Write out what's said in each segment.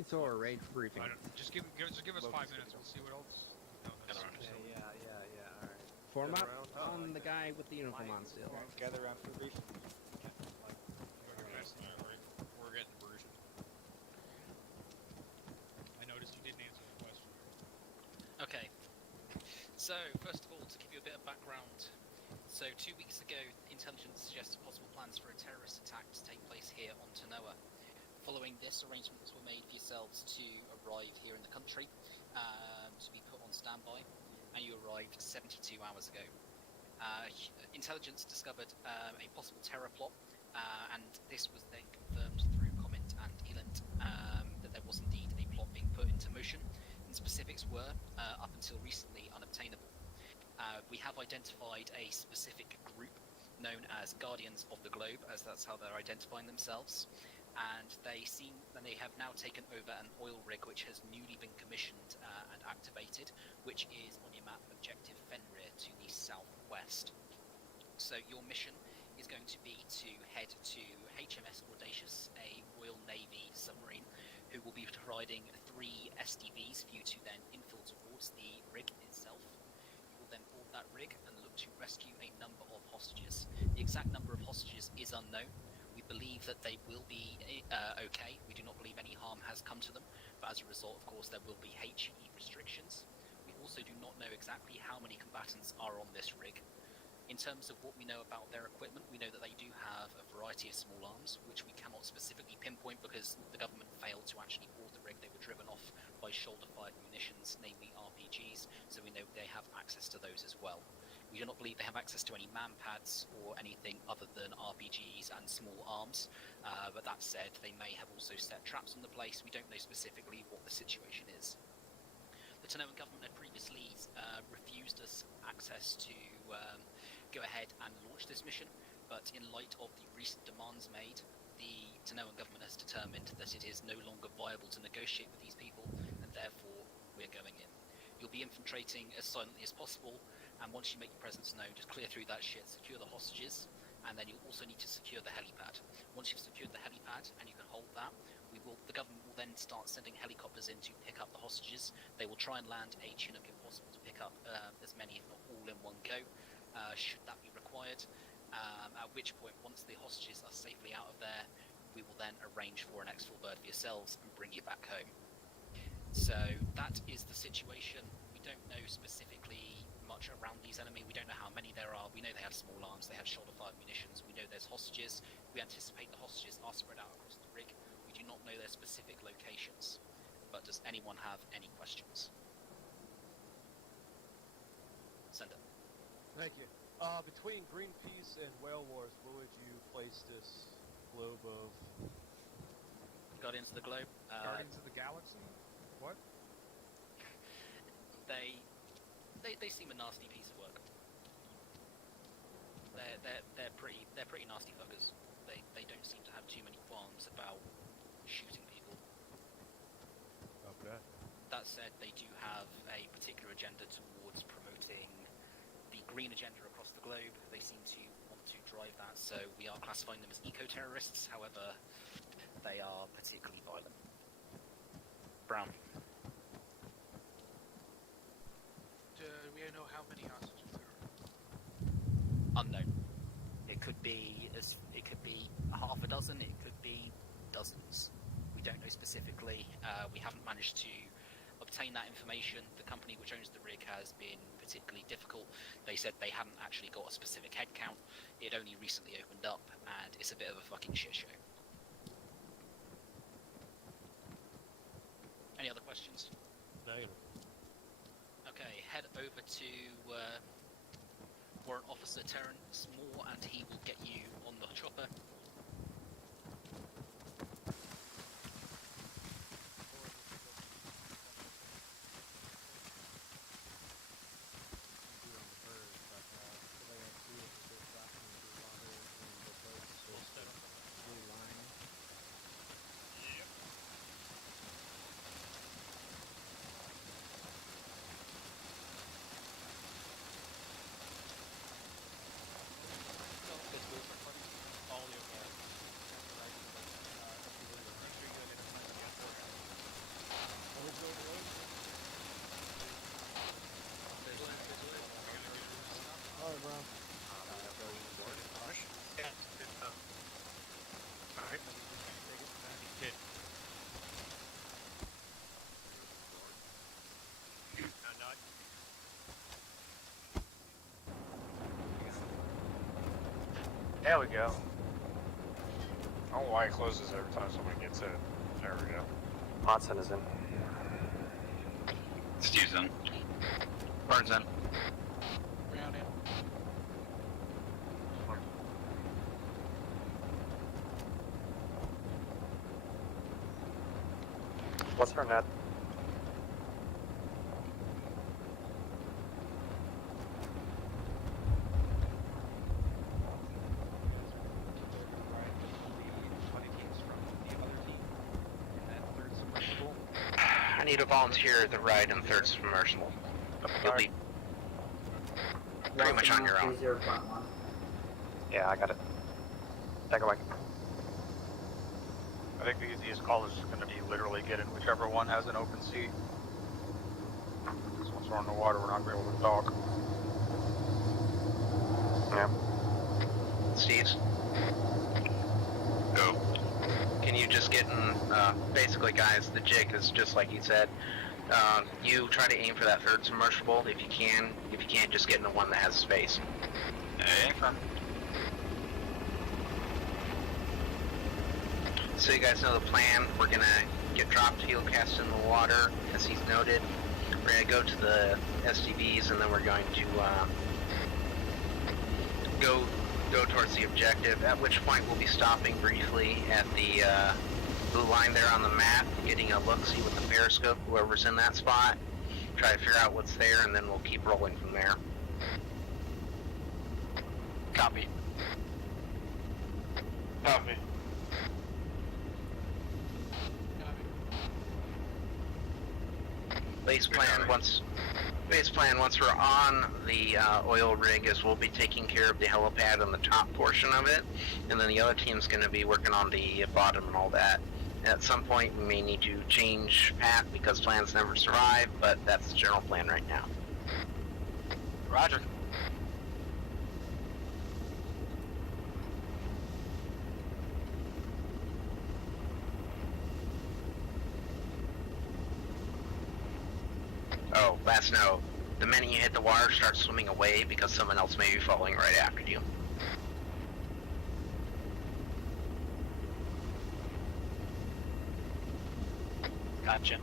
You throw a raid briefing. Just give us 5 minutes. We'll see what else. Yeah. All right. Form Gather up around. on the guy with the uniform on still. Gather around for briefing. We're getting bruised. I noticed you didn't answer the question. Okay. So, first of all, to give you a bit of background. So, 2 weeks ago, intelligence suggested possible plans for a terrorist attack to take place here on Tanoa. Following this, arrangements were made for yourselves to arrive here in the country, to be put on standby, and you arrived 72 hours ago. Intelligence discovered a possible terror plot, and this was then confirmed through comment and Elant that there was indeed a plot being put into motion, and specifics were, up until recently, unobtainable. We have identified a specific group known as Guardians of the Globe, as that's how they're identifying themselves, and they have now taken over an oil rig which has newly been commissioned and activated, which is on your map objective Fenrir to the southwest. So your mission is going to be to head to HMS Audacious, a Royal Navy submarine, who will be providing 3 SDVs for you to then infill towards the rig itself. You will then board that rig and look to rescue a number of hostages. The exact number of hostages is unknown. We believe that they will be okay. We do not believe any harm has come to them, but as a result, of course, there will be HE restrictions. We also do not know exactly how many combatants are on this rig. In terms of what we know about their equipment, we know that they do have a variety of small arms, which we cannot specifically pinpoint because the government failed to actually board the rig. They were driven off by shoulder-fired munitions, namely RPGs, so we know they have access to those as well. We do not believe they have access to any man-pads or anything other than RPGs and small arms, but that said, they may have also set traps on the place. We don't know specifically what the situation is. The Tanoan government had previously refused us access to go ahead and launch this mission, but in light of the recent demands made, the Tanoan government has determined that it is no longer viable to negotiate with these people, and therefore we're going in. You'll be infiltrating as silently as possible, and once you make your presence known, just clear through that shit, secure the hostages, and then you'll also need to secure the helipad. Once you've secured the helipad and you can hold that, the government will then start sending helicopters in to pick up the hostages. They will try and land a Chinook if possible to pick up as many, if not all, in one go, should that be required. At which point, once the hostages are safely out of there, we will then arrange for an exfil bird for yourselves and bring you back home. So that is the situation. We don't know specifically much around these enemy. We don't know how many there are. We know they have small arms, they have shoulder-fired munitions. We know there's hostages. We anticipate the hostages are spread out across the rig. We do not know their specific locations. But does anyone have any questions? Send it. Thank you. Between Greenpeace and Whale Wars, where would you place this globe of... Guardians of the Globe. Guardians of the Galaxy? What? They seem a nasty piece of work. They're pretty nasty fuckers. They don't seem to have too many qualms about shooting people. Okay. That said, they do have a particular agenda towards promoting the green agenda across the globe. They seem to want to drive that, so we are classifying them as eco-terrorists. However, they are particularly violent. Brown. Do we know how many hostages there are? Unknown. It could be half a dozen. It could be dozens. We don't know specifically. We haven't managed to obtain that information. The company which owns the rig has been particularly difficult. They said they hadn't actually got a specific head count. It only recently opened up, and it's a bit of a fucking shit show. Any other questions? Negative. Okay, head over to Warrant Officer Terrence Moore, and he will get you on the chopper. All the There we go. I don't know why it closes every time someone gets in. There we go. Watson is in. Steve's in. Burns in. Round in. What's her net? I need a volunteer to ride in third submersible. You'll be pretty much on your own. Yeah, I got it. Take away. I think the easiest call is going to be literally get in whichever one has an open seat. Because once we're on the water, we're not going to be able to talk. Yeah. Steve's. Go. Can you just get in, basically guys, the jig is just like you said. You try to aim for that third submersible if you can. If you can't, just get in the one that has space. Hey, firm. So you guys know the plan. We're gonna get dropped helcast in the water, as he's noted. We're gonna go to the SDVs, and then we're going to go towards the objective. At which point we'll be stopping briefly at the blue line there on the map, getting a look-see with the periscope, whoever's in that spot. Try to figure out what's there, and then we'll keep rolling from there. Copy. Copy. Base plan once we're on the oil rig is we'll be taking care of the helipad on the top portion of it, and then the other team's going to be working on the bottom and all that. At some point we may need to change path because plans never survive, but that's the general plan right now. Roger. Oh, last note. The minute you hit the water, start swimming away because someone else may be following right after you. Gotcha.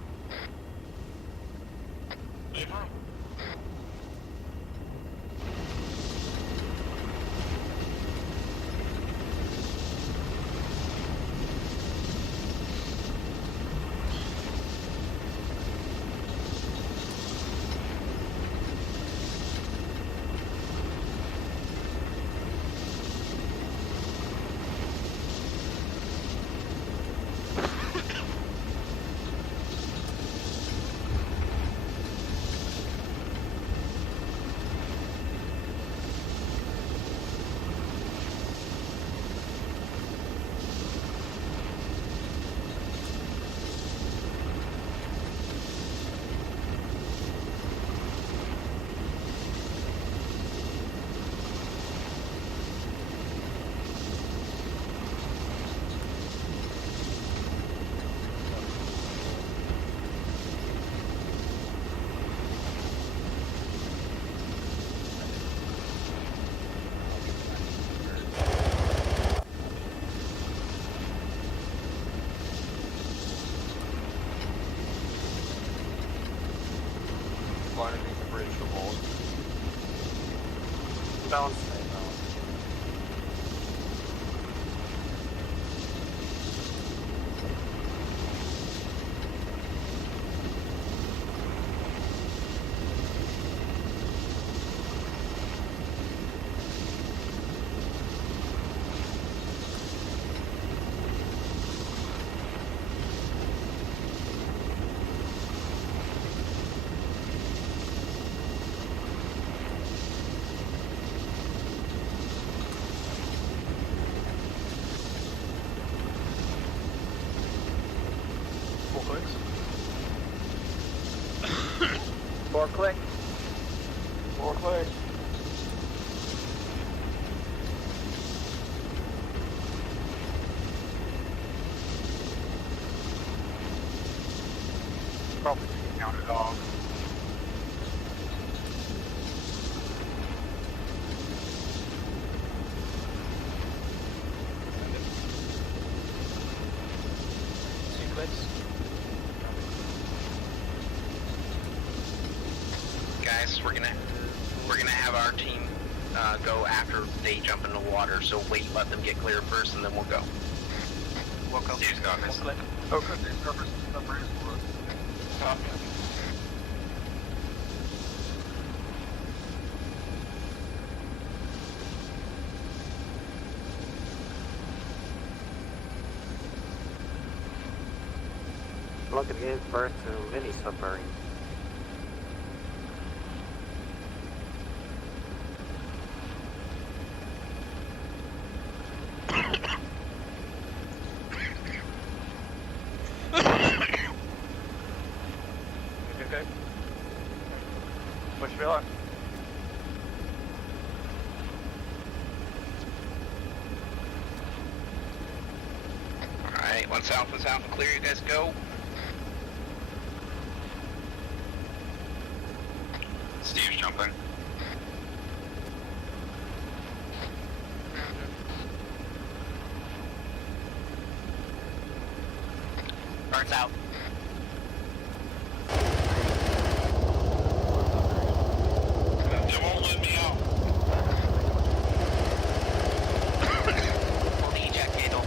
Underneath the bridge for bolt. Balance. Stay balance. Four clicks. 4 clicks. Probably counted off. base. Guys, we're gonna have our team go after they jump in the water. So wait, let them get clear first, and then we'll go. Welcome. Steve's got this. Okay. Copy. Looking to give birth to mini submarine. Okay. Push me on. Alright, once Alpha's Alpha clear, you guys go. Steve's jumping. Bart's out. They won't let me out. Pull the eject cable.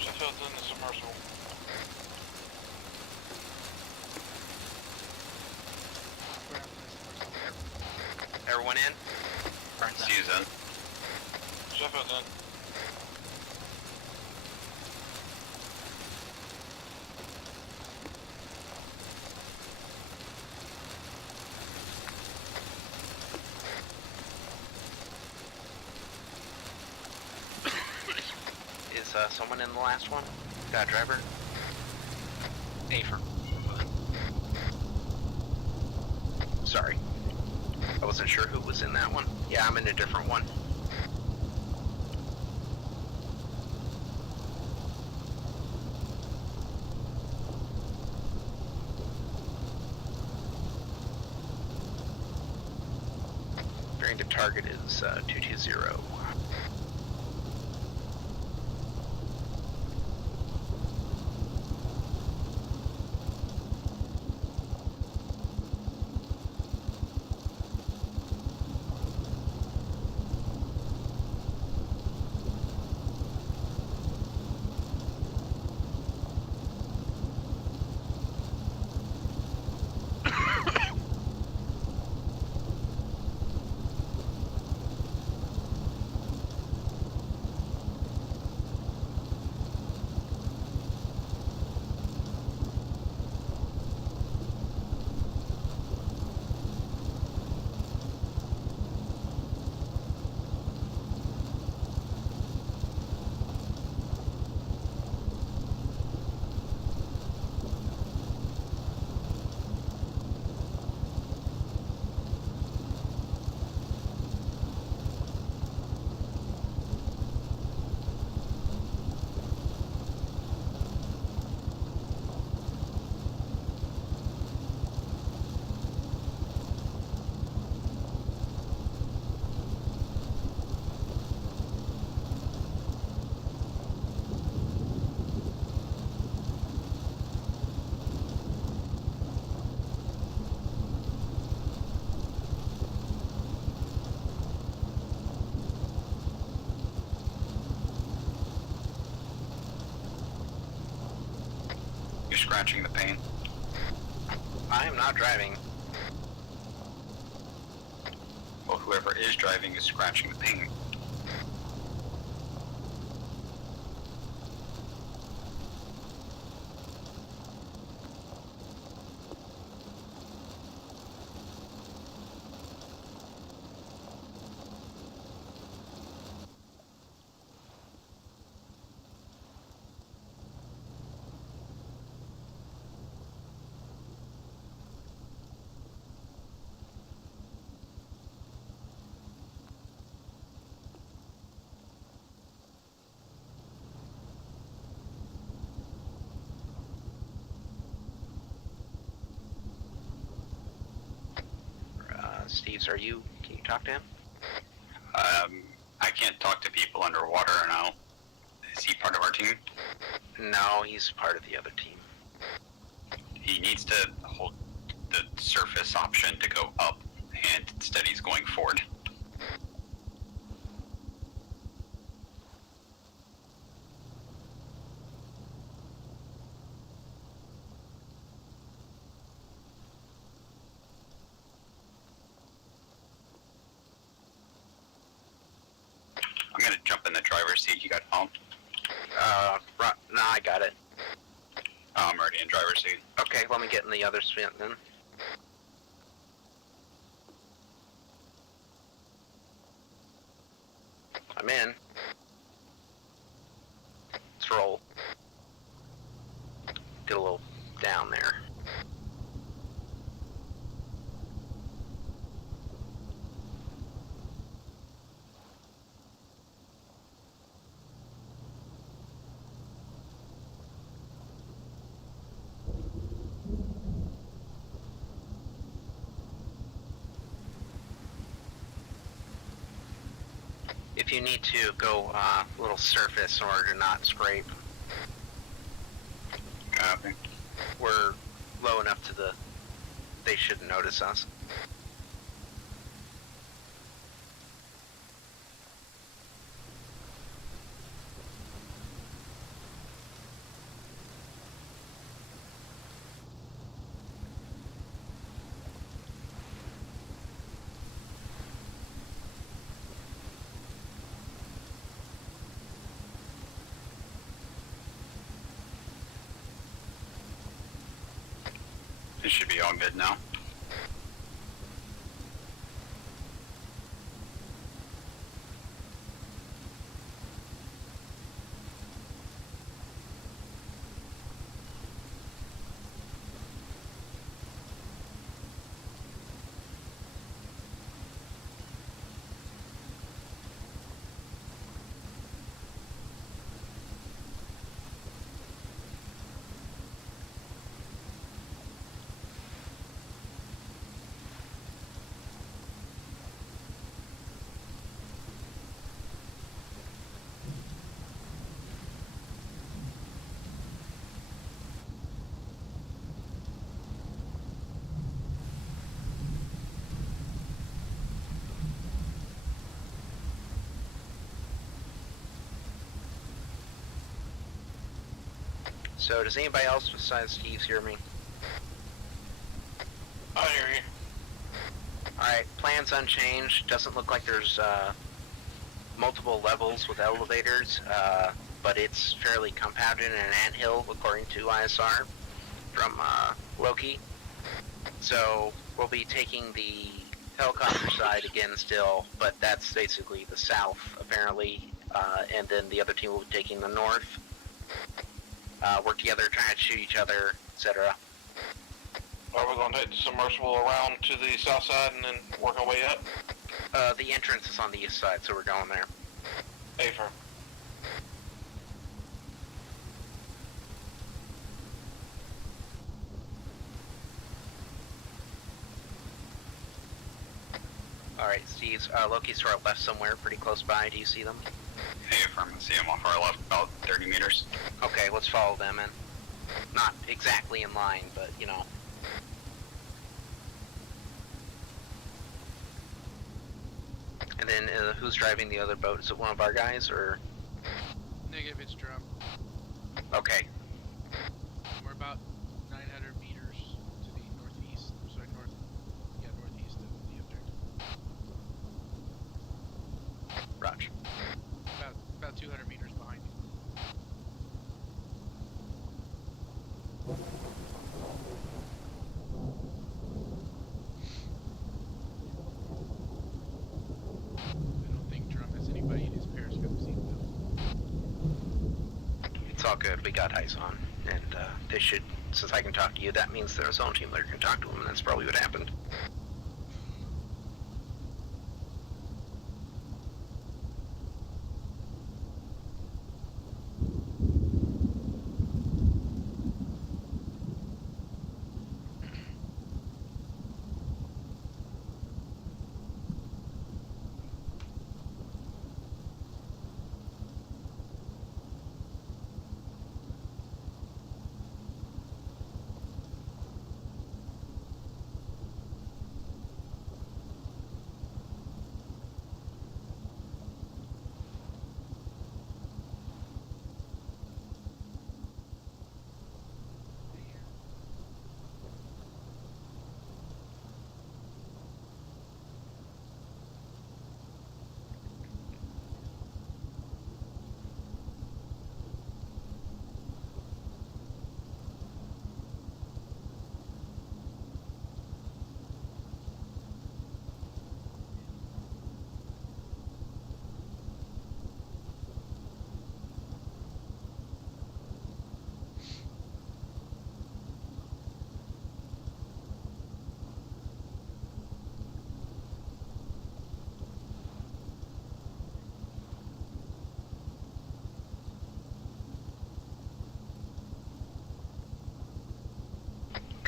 Sheffield's in the submersible. Everyone in? Steve's in. Sheffield's in. Is someone in the last one? Got a driver? A for Sorry. I wasn't sure who was in that one. Yeah, I'm in a different one. Bearing to target is 220. You're scratching the paint. I am not driving. Well, whoever is driving is scratching the paint. Steve's, can you talk to him? I can't talk to people underwater now. Is he part of our team? No, he's part of the other team. He needs to hold the surface option to go up, and instead he's going forward. I'm gonna jump in the driver's seat. You got phone? No, I got it. I'm already in driver's seat. Okay, let me get in the other seat then. I'm in. Let's roll. Get a little down there. If you need to, go a little surface in order to not scrape. Copy. We're low enough to they shouldn't notice us. It should be all good now. So does anybody else besides Steve's hear me? I hear you. Alright, plan's unchanged. Doesn't look like there's multiple levels with elevators, but it's fairly compounded in an anthill according to ISR from Loki. So we'll be taking the helicopter side again still, but that's basically the south apparently, and then the other team will be taking the north. Work together, trying to shoot each other, etc. Are we going to take the submersible around to the south side and then work our way up? The entrance is on the east side, so we're going there. Affirm. Alright, Steve's, Loki's to our left somewhere, pretty close by. Do you see them? Hey, affirm. I see him off our left, about 30 meters. Okay, let's follow them in. Not exactly in line, but, you know. And then, who's driving the other boat? Is it one of our guys, or? Negative, it's drum. Okay. We're about 900 meters to the northeast. Sorry, northeast of the objective. Roger. About 200 meters behind you. I don't think Drum has anybody in his periscope seat though. It's all good. We got eyes on. And, they should, since I can talk to you, that means their zone team leader can talk to him, and that's probably what happened.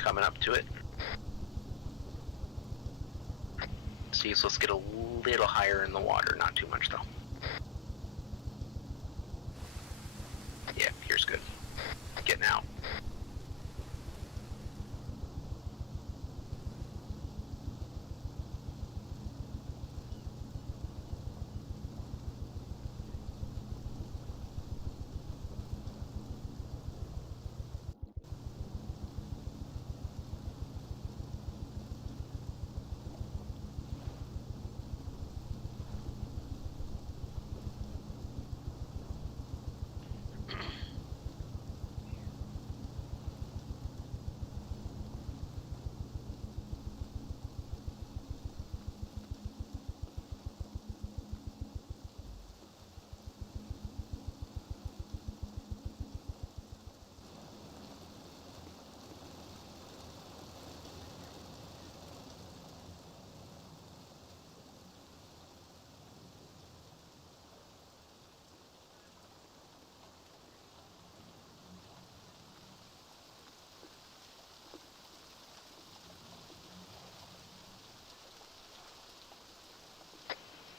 coming up to it. Steve, let's get a little higher in the water, not too much though. Yeah, here's good. Getting out.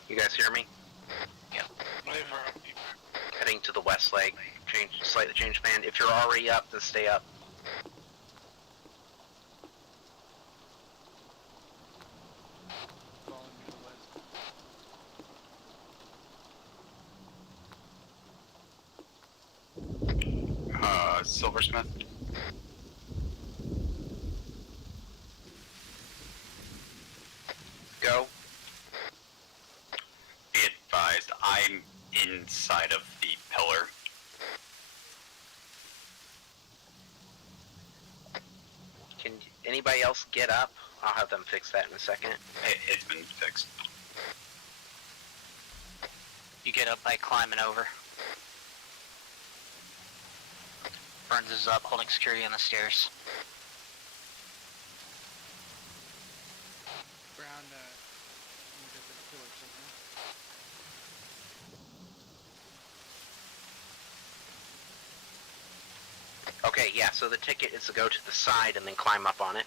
You guys hear me? Yep. Heading to the west leg. Slightly change fan. If you're already up, then stay up. Following me to the west. Silversmith. Go. Be advised, I'm inside of the pillar. Can anybody else get up? I'll have them fix that in a second. It's been fixed. You get up by climbing over. Burns is up, holding security on the stairs. Brown, you get the pillar somewhere. Okay, yeah, so the ticket is to go to the side and then climb up on it.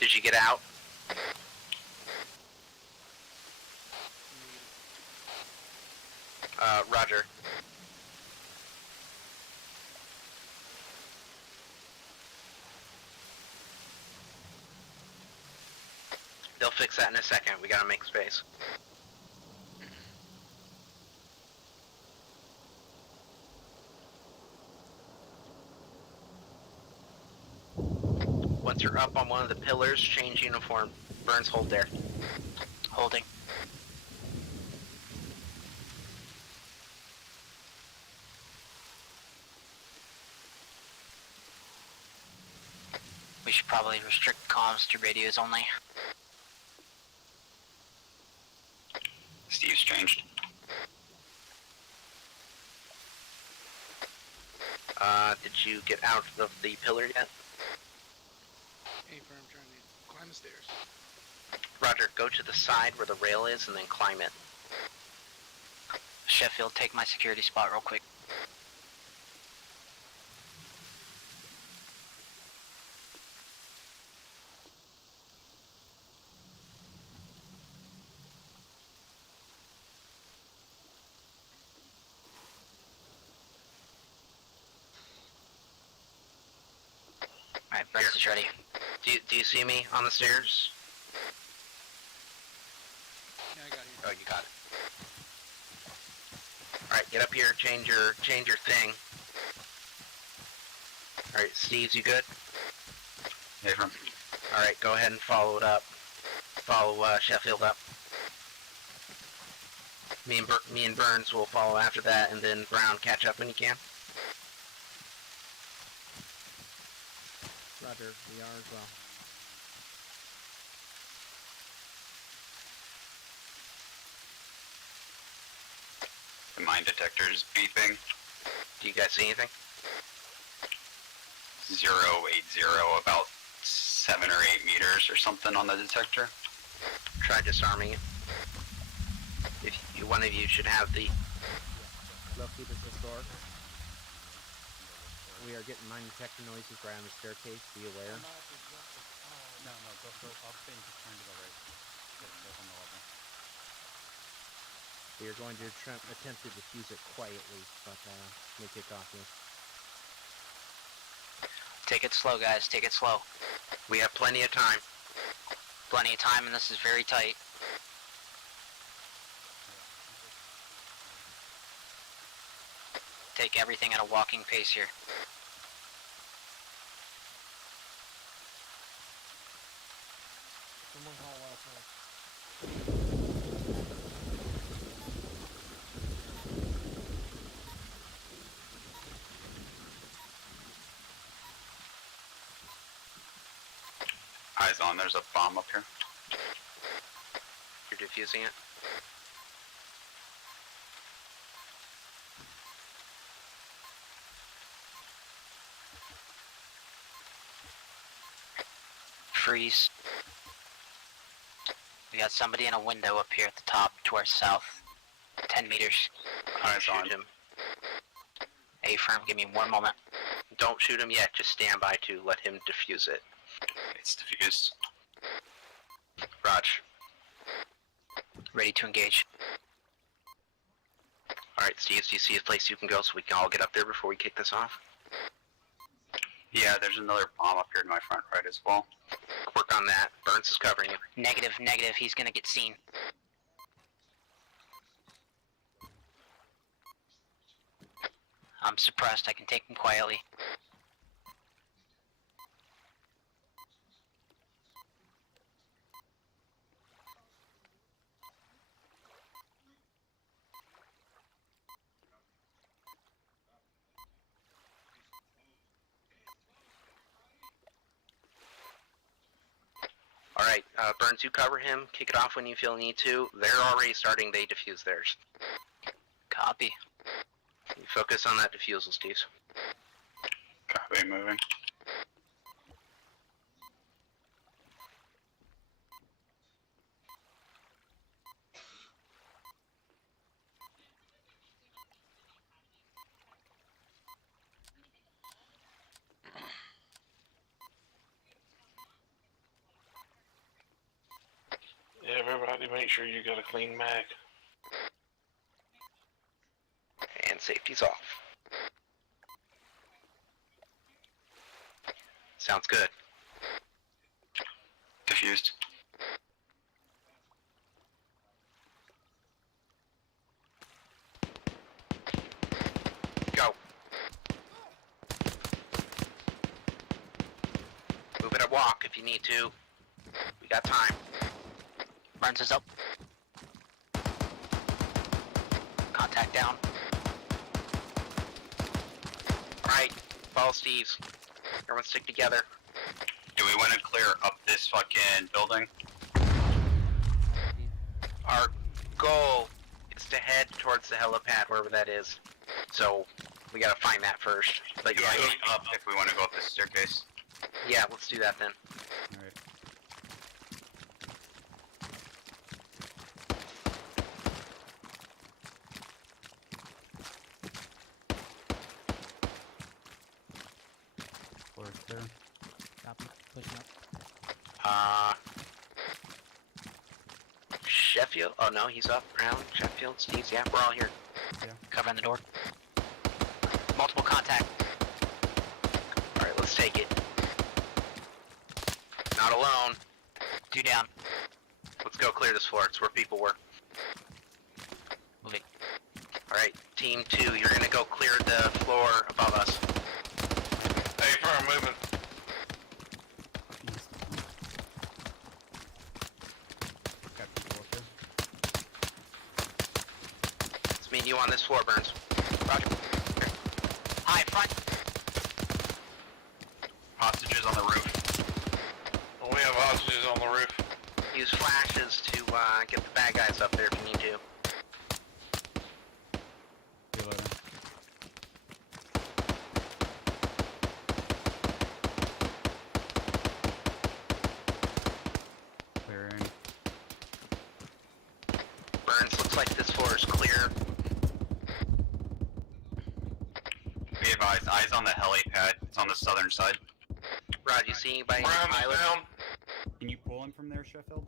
Did you get out? Roger. They'll fix that in a second. We gotta make space. Once you're up on one of the pillars, change uniform. Burns, hold there. Holding. We should probably restrict comms to radios only. Steve's changed. Did you get out of the pillar yet? Hey, I'm trying to climb the stairs. Roger, go to the side where the rail is and then climb it. Sheffield, take my security spot real quick. Alright, Burns is ready. Do you see me on the stairs? Yeah, I got you. Oh, you got it. Alright, get up here, change your thing. Alright, Steve, you good? Hey, from. Alright, go ahead and follow it up. Follow Sheffield up. Me and Burns will follow after that, and then Brown, catch up when you can. Roger, we are as well. The mine detector's beeping. Do you guys see anything? 080, about 7 or 8 meters or something on the detector. Try disarming it. One of you should have the... Left keep it to store. We are getting mine detector noises right on the staircase. Be aware. No, go up and just turn to the right. Go on the level. We are going to attempt to defuse it quietly, but may take off here. Take it slow, guys. Take it slow. We have plenty of time. Plenty of time, and this is very tight. Take everything at a walking pace here. Someone call last night. Eyes on, there's a bomb up here. You're defusing it? Freeze. We got somebody in a window up here at the top to our south. 10 meters. Eyes on. Shoot him. A-firm, give me 1 moment. Don't shoot him yet, just stand by to let him defuse it. It's diffused. Raj. Ready to engage. Alright, Steve, do you see a place you can go so we can all get up there before we kick this off? Yeah, there's another bomb up here to my front right as well. Work on that. Burns is covering you. Negative, negative. He's gonna get seen. I'm suppressed. I can take him quietly. Alright, Burns, you cover him. Kick it off when you feel the need to. They're already starting. They defuse theirs. Copy. You focus on that defusal, Steve. Copy, moving. Yeah, everybody make sure you got a clean mag. And safety's off. Sounds good. Diffused. Go. Move it at walk if you need to. We got time. Burns is up. Contact down. Alright, follow Steve's. Everyone stick together. Do we want to clear up this fucking building? Our goal is to head towards the helipad, wherever that is. So, we gotta find that first. But Do yeah, I go up if we want to go up this staircase? yeah, let's do that then. Alright. Floor is clear. Copy. Pushing up. Sheffield? Oh no, he's up. Brown, Sheffield, Steve's, yeah, we're all here. Covering the door. Multiple contact. Alright, let's take it. Not alone. 2 down. Let's go clear this floor. It's where people were. Moving. Alright, team 2, you're gonna go clear the floor above us. Hey, firm moving. East. Got people up there. It's me and you on this floor, Burns. Roger. Hi, front. Hostages on the roof. We have hostages on the roof. Use flashes to get the bad guys up there if you need to. Reloading. Clearing. Burns, looks like this floor is clear. Be advised, eyes on the helipad. It's on the southern side. Rod, you see anybody? Brown is pilot? down. Can you pull him from there, Sheffield?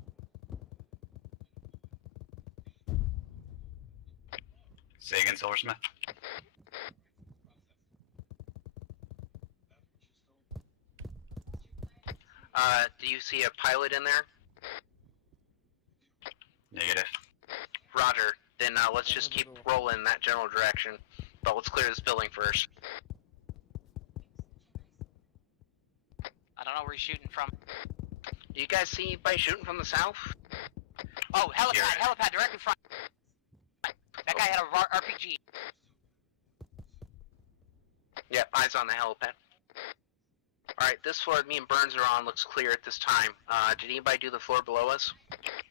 Say again, Silversmith. Do you see a pilot in there? Negative. Roger. Then let's just keep rolling in that general direction. But let's clear this building first. I don't know where he's shooting from. Do you guys see anybody shooting from the south? Oh, helipad, Here. helipad, directly in front. That guy had a RPG. Yep, eyes on the helipad. Alright, this floor me and Burns are on looks clear at this time. Did anybody do the floor below us?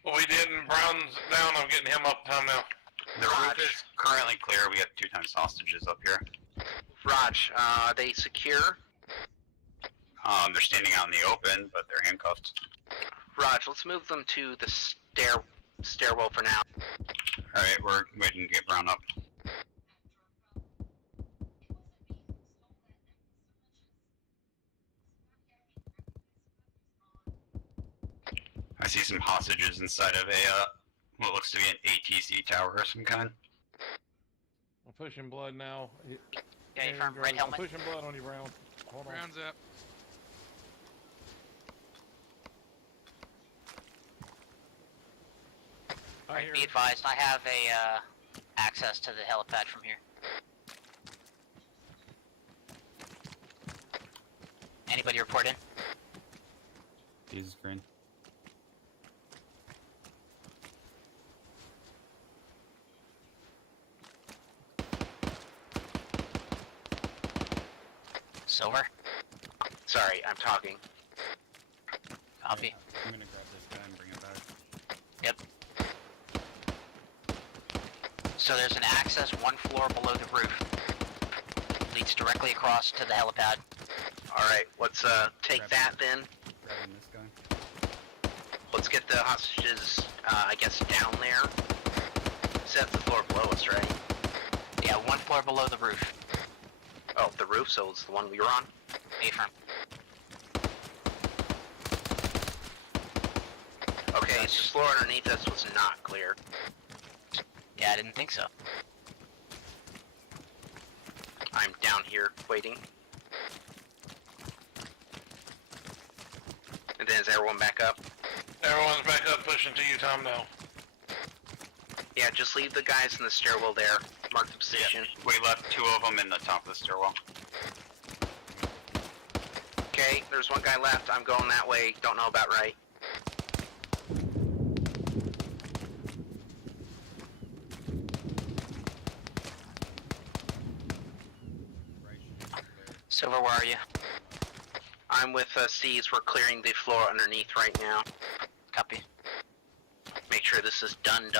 Well, we didn't. Brown's down. I'm getting him up time now. The roof is currently clear. We have 2 times hostages up here. Raj, are they secure? They're standing out in the open, but they're handcuffed. Raj, let's move them to the stairwell for now. Alright, we're waiting to get Brown up. I see some hostages inside of a, what looks to be an ATC tower of some kind. I'm pushing blood now. Okay, from red helmet. I'm pushing blood on you, Brown. Hold on. Rounds up. Alright, be advised, I have a access to the helipad from here. Anybody report in? Jesus green. Silver? Sorry, I'm talking. Copy. I'm gonna grab this guy and bring him back. Yep. So there's an access 1 floor below the roof. Leads directly across to the helipad. Alright, let's take Grab that him. then. Grabbing this guy. Let's get the hostages, I guess, down there. So that's the floor below us, right? Yeah, 1 floor below the roof. Oh, the roof, so it's the one we were on? A-firm. Okay, so the floor underneath us was not clear. Yeah, I didn't think so. I'm down here, waiting. And then is everyone back up? Everyone's back up, pushing to you, Tom, now. Yeah, just leave the guys in the stairwell there. Mark the position. We left 2 of them in the top of the stairwell. Okay, there's one guy left. I'm going that way. Don't know about right. Silver, where are you? I'm with C's. We're clearing the floor underneath right now. Copy. Make sure this is done.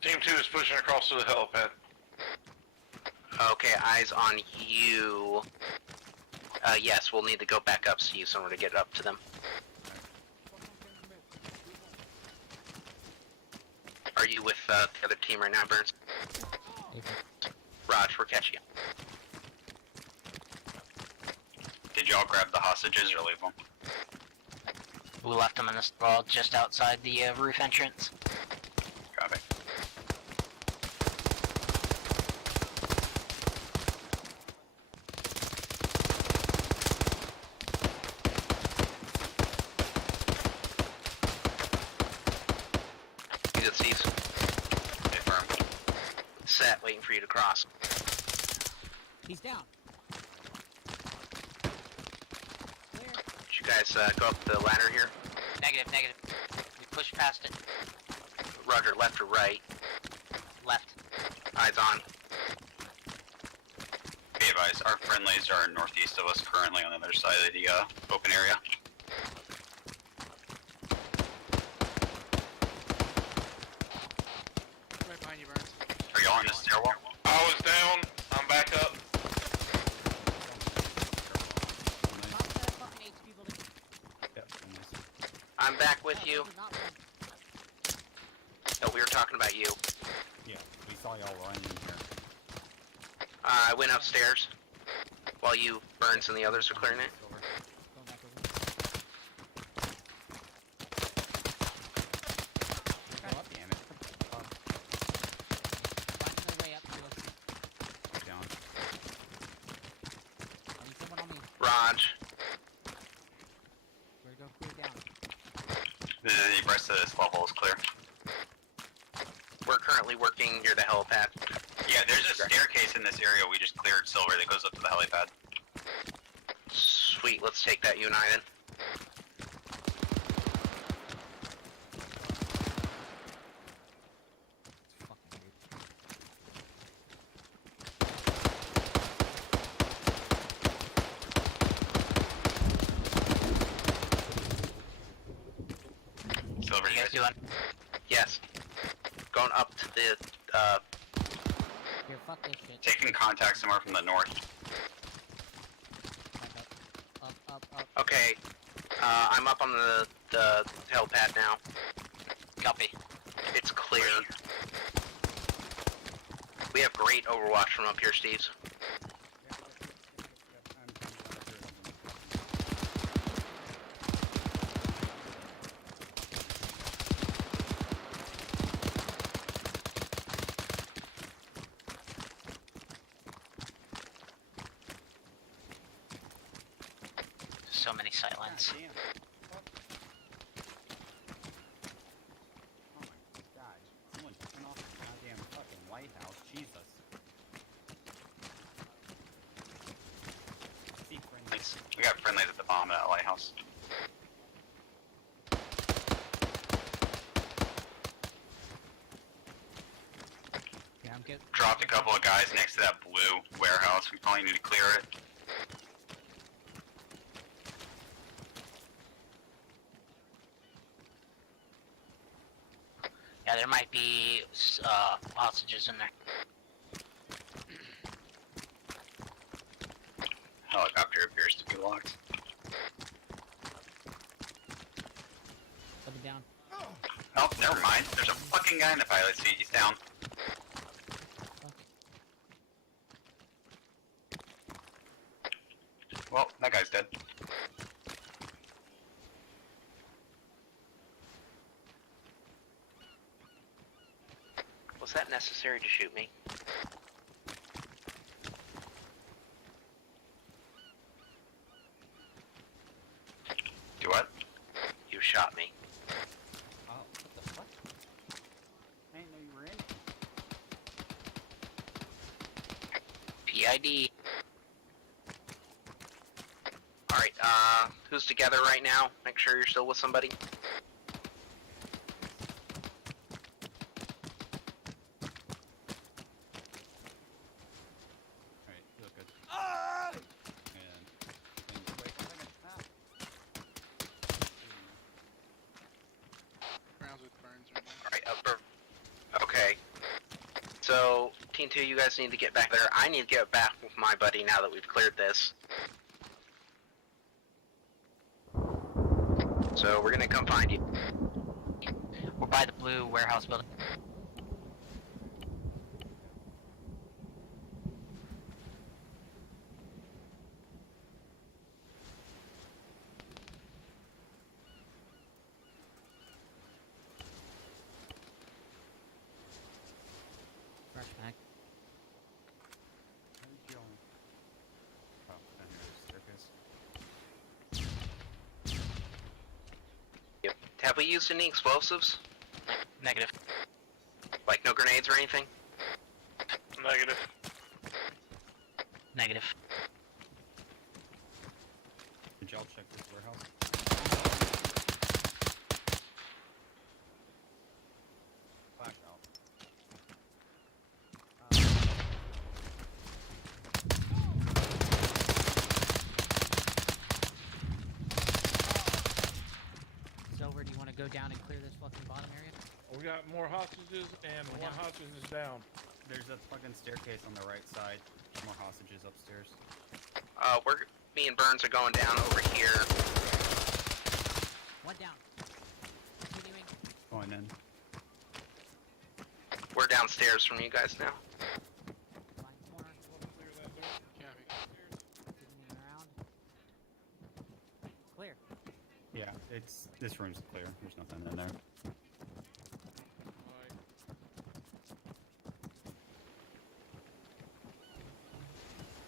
Team 2 is pushing across to the helipad. Okay, eyes on you. Yes, we'll need to go back up, Steve, so we're to get up to them. Are you with the other team right now, Burns? Raj, we're catching you. Did y'all grab the hostages or leave them? We left them in this wall just outside the roof entrance. Copy. You good, Steve? Confirmed. Set, waiting for you to cross. He's down. Did you guys go up the ladder here? Negative, negative. We pushed past it. Roger, left or right? Left. Eyes on. Be advised, our friendlies are northeast of us currently on the other side of the open area. Right behind you, Burns. Are y'all in the stairwell? I was down. I'm back up. Top of that fucking HP building. Yep, nice. I'm back with you. This is not fun. No, we were talking about you. Yeah, we saw y'all running in here. I went upstairs while you, Burns, and the others are clearing it. Going back over. God damn it. Finding their way up to us. Down. I need someone on me. Raj. We're gonna go clear down. The rest of this level is clear. We're currently working near the helipad. Yeah, there's a staircase in this area we just cleared, Silver, that goes up to the helipad. Sweet, let's take that United. Fucking weird. Silver, you guys do that? Yes. Going up to the, Here, fuck this shit. Taking contact somewhere from the north. Back up. Up. okay. I'm up on the helipad now. Copy. It's clear. We have great overwatch from up here, Steves. So many silence. God damn. Oh my god. Someone turn off the goddamn fucking lighthouse. Jesus. See friendly. Thanks. We got friendlies at the bottom of that lighthouse. Yeah, I'm good. Dropped a couple of guys next to that blue warehouse. We probably need to clear it. Yeah, there might be hostages in there. Helicopter appears to be locked. Put him down. Oh, never mind. There's a fucking guy in the pilot seat. He's down. Fuck. Well, that guy's dead. Was that necessary to shoot me? Do what? You shot me. Oh, what the fuck? I didn't know you were in. PID. Alright, who's together right now? Make sure you're still with somebody. Alright, you look good. And wait a second. Rounds with Burns right now. Alright, okay. So, Team 2, you guys need to get back there. I need to get back with my buddy now that we've cleared this. So, we're gonna come find you. We're by the blue warehouse building. Fresh back. How did you oh, down here, staircase. Yep. Have we used any explosives? Negative. Like no grenades or anything? Negative. Negative. Did y'all check this warehouse? Flash out. Silver, do you want to go down and clear this fucking bottom area? We got more hostages, and We're one down. hostage is down. There's a fucking staircase on the right side. More hostages upstairs. Me and Burns are going down over here. One down. Continuing. Going in. We're downstairs from you guys now. Fine corner. A little bit It's this room's clear. There's nothing in there. Alright.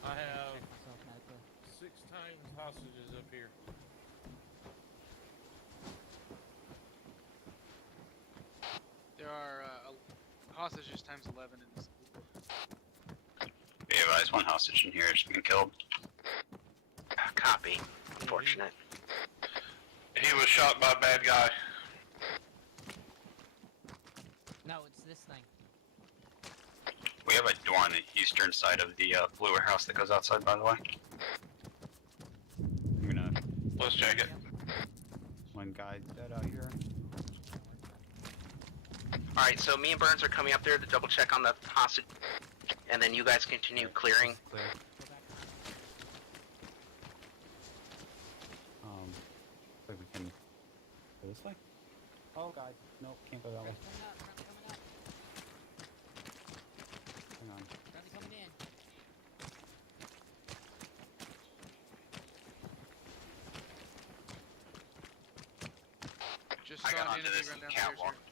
I have Check myself medically. 6 times hostages up here. There are hostages times 11 in this. Be advised, one hostage in here has been killed. Copy. Unfortunate. He was shot by a bad guy. No, it's this thing. We have a door on the eastern side of the blue warehouse that goes outside, by the way. I'm gonna. Let's check it. One guy dead out here. Alright, so me and Burns are coming up there to double check on the hostage, and then you guys continue clearing. Clear. Go back around. Like we can go this way. Oh god, nope, can't go that way. Coming up, friendly coming up. Hang on. Friendly coming in. Just I saw got an onto enemy this run downstairs catwalk. here.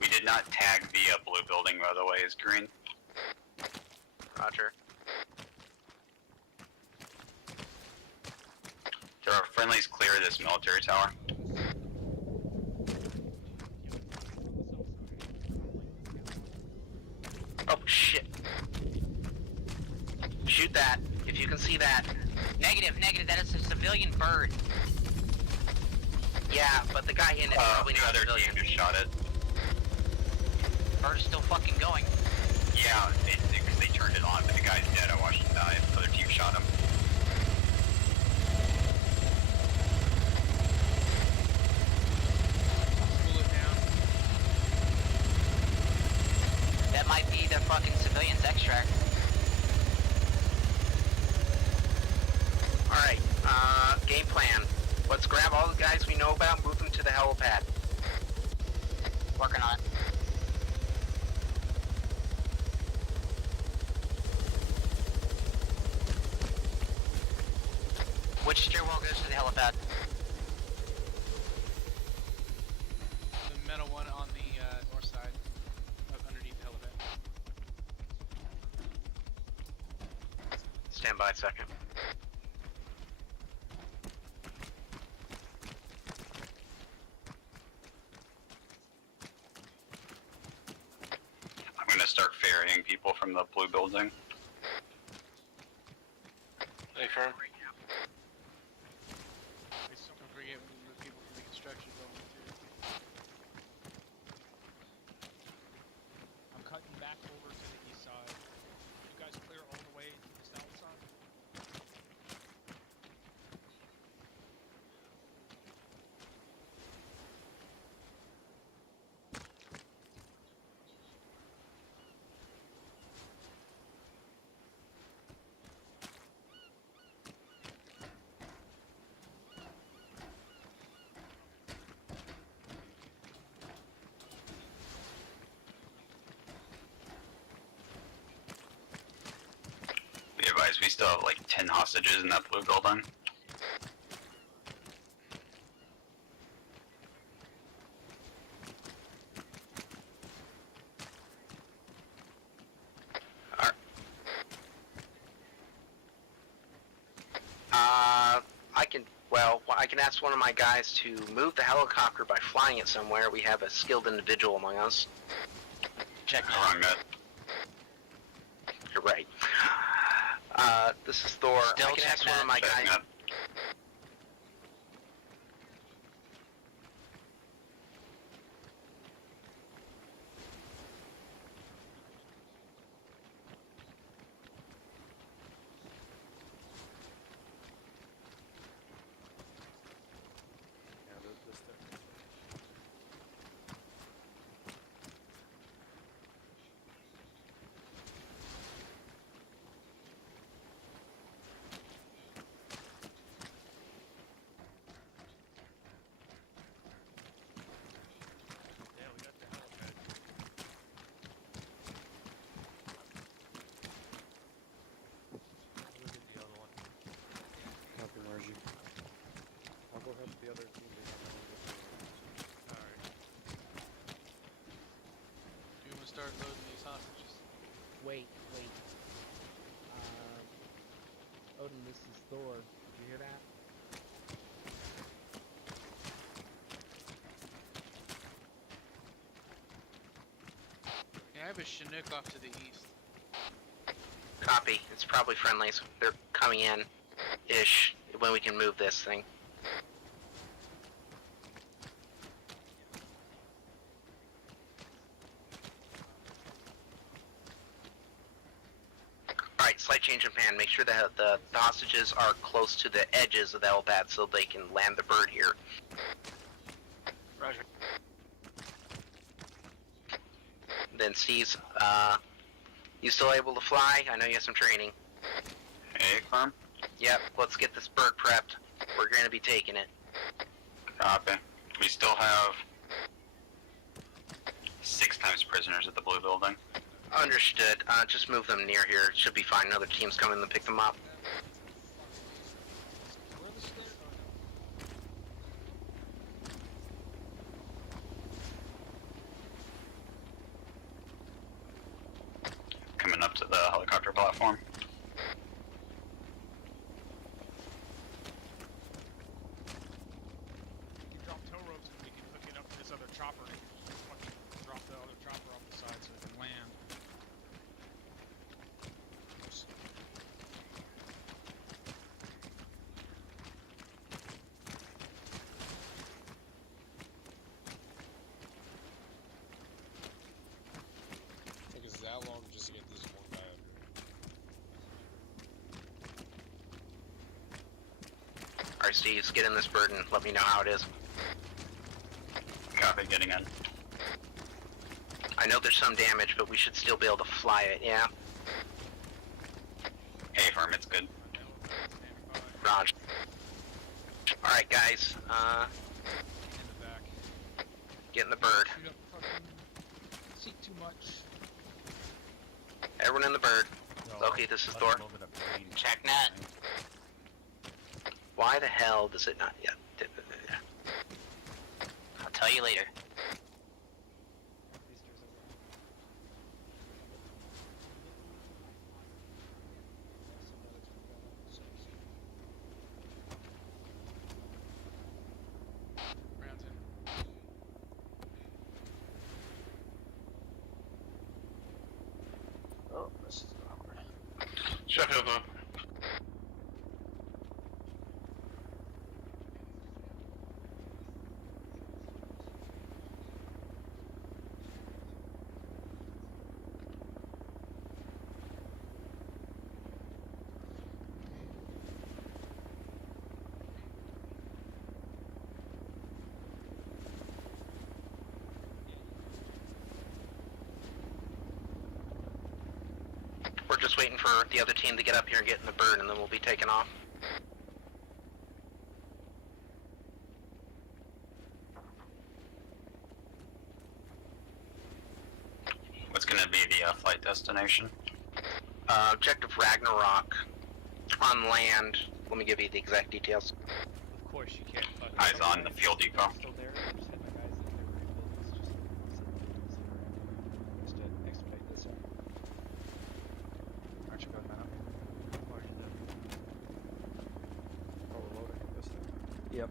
We did not tag the blue building, by the way, as green. Roger. There are friendlies clear of this military tower. Oh shit. Shoot that, if you can see that. Negative, that is a civilian bird. Yeah, but the guy in it probably The not a other civilian. team just shot it. Bird is still fucking going. Yeah, because they turned it on, but the guy's dead. I watched him die. The other team shot him. Pull it down. That might be the fucking civilian's extract. Alright, game plan. Let's grab all the guys we know about, move them to the helipad. Working on it. Which stairwell goes to the helipad? The metal one on the north side, underneath the helipad. Stand by a second. I'm gonna start ferrying people from the blue building. Hey, firm. Don't forget we move people from the construction building too. I'm cutting back over to the east side. You guys clear all the way to the south side? Be advised, we still have like 10 hostages in that blue building. I can ask one of my guys to move the helicopter by flying it somewhere. We have a skilled individual among us. Check Wrong net. You're right. This is Thor. Still I can ask one of my Check guys. net. start loading these hostages. Wait. Odin, this is Thor. Did you hear that? Yeah, I have a Chinook off to the east. Copy. It's probably friendlies. They're coming in-ish when we can move this thing. Alright, slight change in plan. Make sure that the hostages are close to the edges of the helipad so they can land the bird here. Roger. Then C's, you still able to fly? I know you have some training. Hey, firm. Yep, let's get this bird prepped. We're gonna be taking it. Copy. We still have 6 times prisoners at the blue building. Understood. Just move them near here. It should be fine. Another team's coming to pick them up. Coming up to the helicopter platform. We can drop tow ropes and we can hook it up to this other chopper and just fucking drop the other chopper off the side so it can land. Take us that long just to get this one guy up here. Alright, Steve, get in this bird and let me know how it is. Copy, getting in. I know there's some damage, but we should still be able to fly it, yeah? Hey, firm, it's good. Roger. Alright, guys, In the back. get in the bird. You don't fucking seek too much. Everyone in the bird. Loki, this is Thor. Check net. Why the hell does it not yet? I'll tell you later. Rounds in. Oh, this is awkward. Sheffield, We're just waiting for the other team to get up here and get in the bird, and then we'll be taking off. What's gonna be the flight destination? Objective Ragnarok on land. Let me give you the exact details. Of course you can't fucking... Eyes on the fuel depot. Still there? I just had my guys in there just to expedite this up. Aren't you going now? Oh, we're loading this thing. Yep.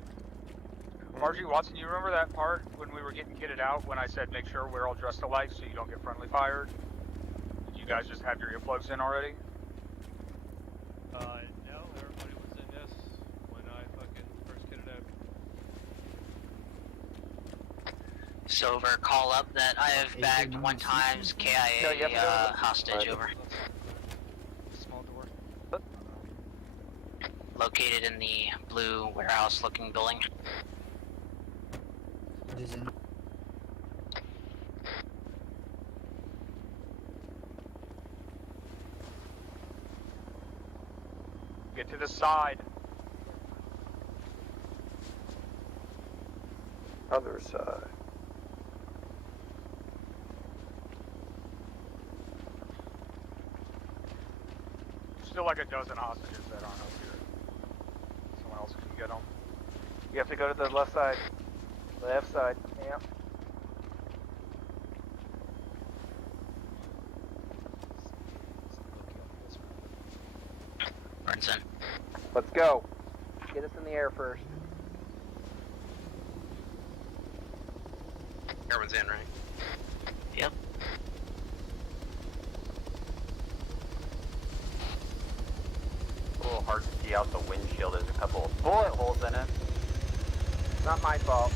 Margie Watson, you remember that part when we were getting kitted out when I said make sure we're all dressed alike so you don't get friendly fired? Did you guys just have your earplugs in already? No, everybody was in this when I fucking first kitted out. Silver, call up that I have bagged 1 times KIA No, you have to go to the- hostage, over. Small door. Located in the blue warehouse looking building. Get to the side. Other side. Still like a dozen hostages that aren't up here. Someone else can get them. You have to go to the left side. Left side, yeah. Sorensen. Let's go. Get us in the air first. Everyone's in, right? Yep. A little hard to see out the windshield. There's a couple of bullet holes in it. Not my fault.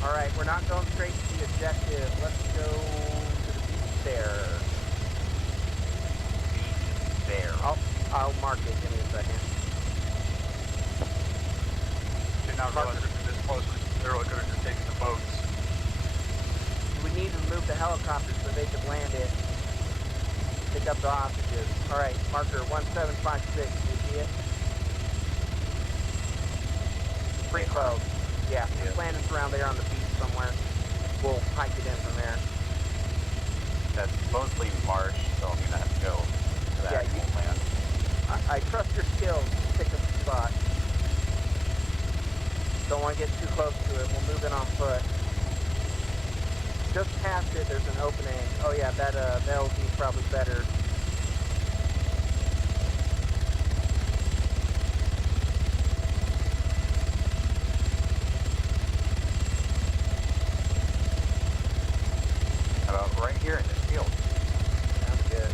Alright, we're not going straight to the objective. Let's go to the beach there. Beach there. I'll mark it. Give me a second. Did not realize we were this close. They really could have just taken the boats. We need to move the helicopter so they can land it. Pick up the hostages. Alright, marker 1756. Do you see it? Pretty close. Yeah, just land us around there on the beach somewhere. We'll hike it in from there. That's mostly marsh, so I'm gonna have to go to that land. I trust your skills. Pick up the spot. Don't want to get too close to it. We'll move in on foot. Just past it, there's an opening. Oh yeah, that'll be probably better. How about right here in this field? Sounds good.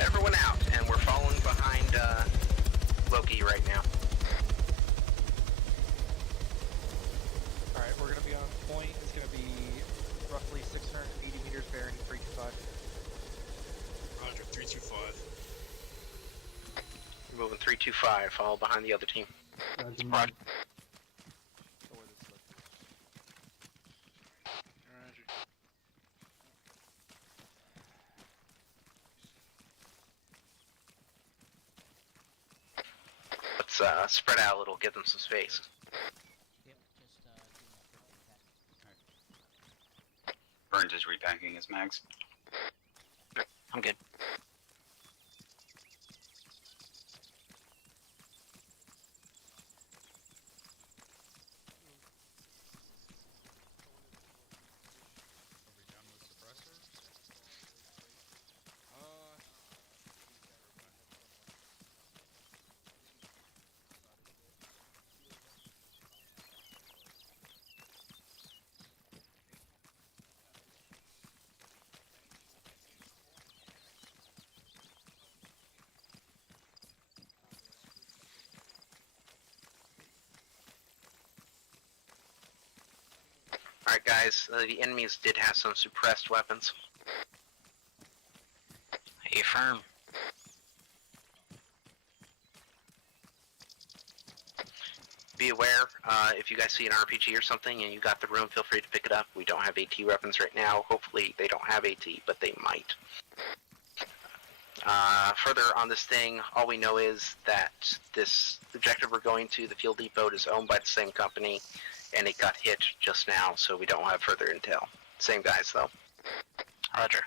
Everyone out, and we're following behind Loki right now. Alright, we're gonna be on point. It's gonna be roughly 680 meters bearing 325. Roger, 325. Moving 325, follow behind the other team. Roger. Let's spread out a little, give them some space. Yep, just do my quick repack. Burns is repacking his mags. I'm good. Are we done with suppressors? Alright guys, the enemies did have some suppressed weapons. Affirm. Be aware, if you guys see an RPG or something and you got the room, feel free to pick it up. We don't have AT weapons right now. Hopefully they don't have AT, but they might. Further on this thing, all we know is that this objective we're going to, the fuel depot, is owned by the same company, and it got hit just now, so we don't have further intel. Same guys, though. Roger.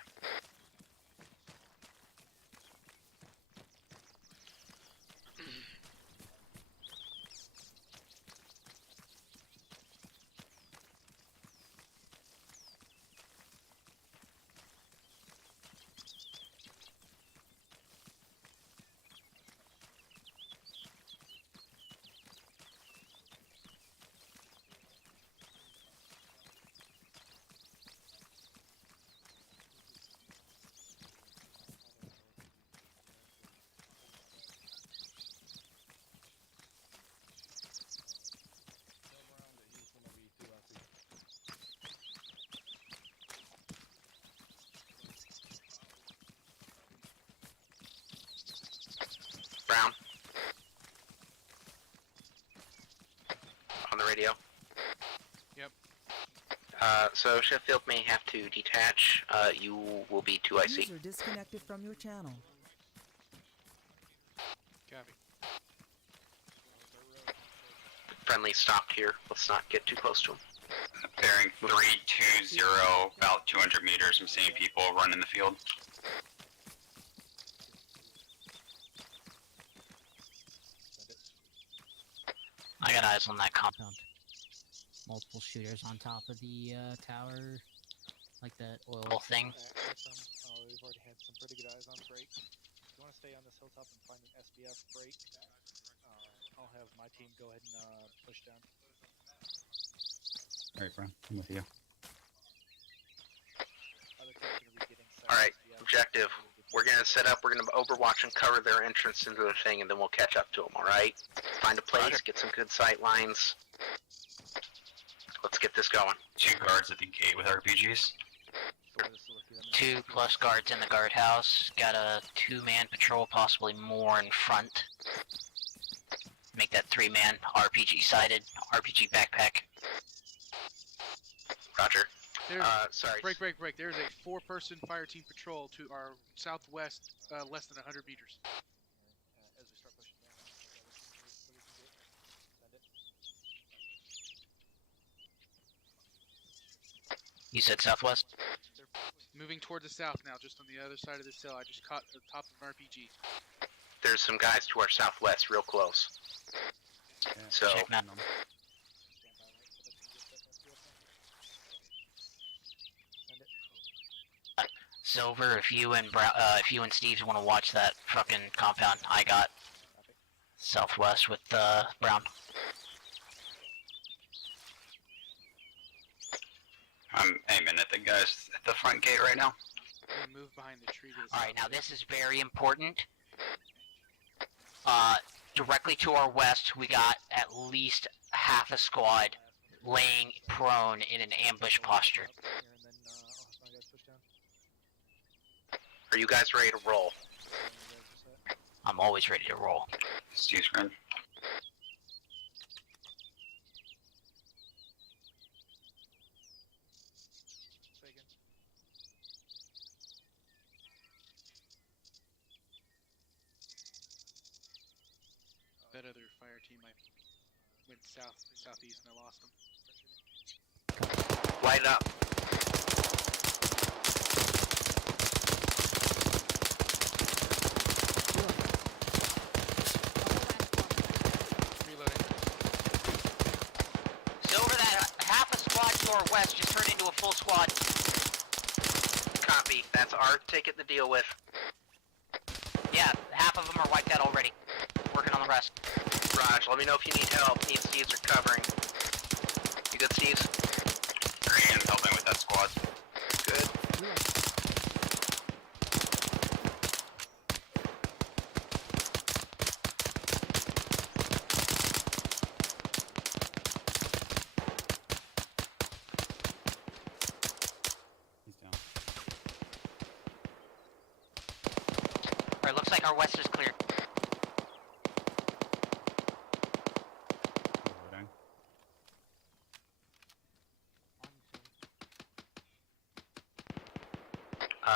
Brown. On the radio. Yep. So Sheffield may have to detach. You will be 2IC. User disconnected from your channel. Copy. friendly stopped here. Let's not get too close to them. Bearing 320, about 200 meters. I'm seeing people run in the field. I got eyes on that compound. Multiple shooters on top of the tower, like that oil Whole thing. We've already had some pretty good eyes on the break. If you want to stay on this hilltop and find an SBF break, I'll have my team go ahead and push down. Alright, bro. I'm with you. Alright, objective. We're gonna set up, we're gonna overwatch and cover their entrance into the thing, and then we'll catch up to them, alright? Find a place, get some good sight lines. Let's get this going. 2 guards at the gate with RPGs. 2+ guards in the guardhouse. Got a 2-man patrol, possibly more in front. Make that 3-man, RPG sided, RPG backpack. Roger. There's, sorry. Break. There's a 4-person fire team patrol to our southwest, less than 100 meters. As we start pushing down, so we can send it. You said southwest? Moving toward the south now, just on the other side of this hill. I just caught the top of an RPG. There's some guys to our southwest, real close. Yeah. So, Check that. Silver, if you and Steve's want to watch that fucking compound, I got southwest with Brown. I'm aiming at the guys at the front gate right now. I'm gonna move behind the tree. Alright, now this is very important. Directly to our west, we got at least half a squad laying prone in an ambush posture. are you guys ready to roll? I'm always ready to roll. Steve's friend. That other fire team, I went southeast, and I lost them. Light it up. Reloading. Silver, that half a squad to our west just turned into a full squad. Copy. That's our ticket to deal with. Yeah, half of them are wiped out already. Working on the rest. Raj, let me know if you need help. Me and Steve's are covering. You good, Steve's? Green helping with that squad. Good. He's down. Alright, looks like our west is cleared. Reloading.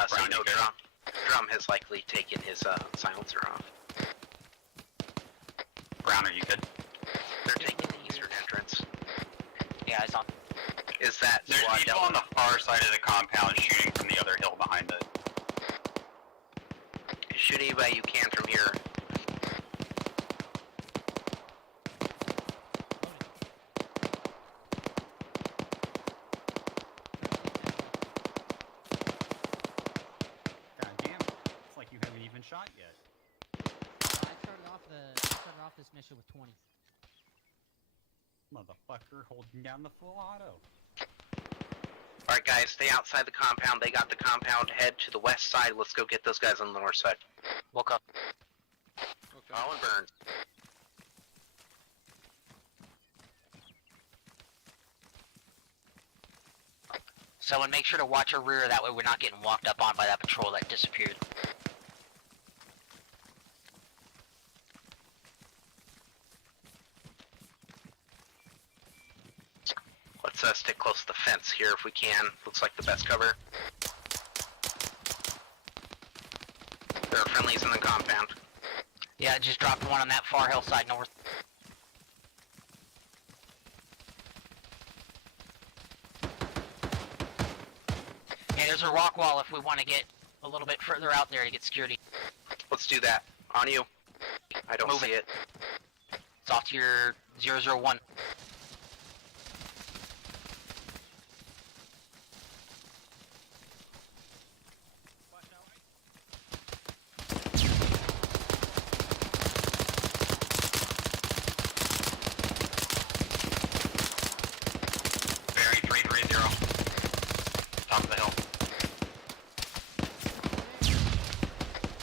So Brown, no you good? drum has likely taken his silencer off. Brown, are you good? They're taking the eastern entrance. Yeah, it's on. Is that There's squad people on the far side of the compound shooting from the other hill behind it. Shoot anybody you can from here. God damn it. It's like you haven't even shot yet. I started off this mission with 20. Motherfucker holding down the full auto. Alright guys, stay outside the compound. They got the compound. Head to the west side. Let's go get those guys on the north side. Woke up. Okay. All in Burns. Someone make sure to watch our rear, that way we're not getting walked up on by that patrol that disappeared. Let's stick close to the fence here if we can. Looks like the best cover. There are friendlies in the compound. Yeah, just dropped one on that far hillside north. There's a rock wall if we want to get a little bit further out there to get security. Let's do that. On you. I don't see it. It's off to your 001. Bearing 330. Top of the hill.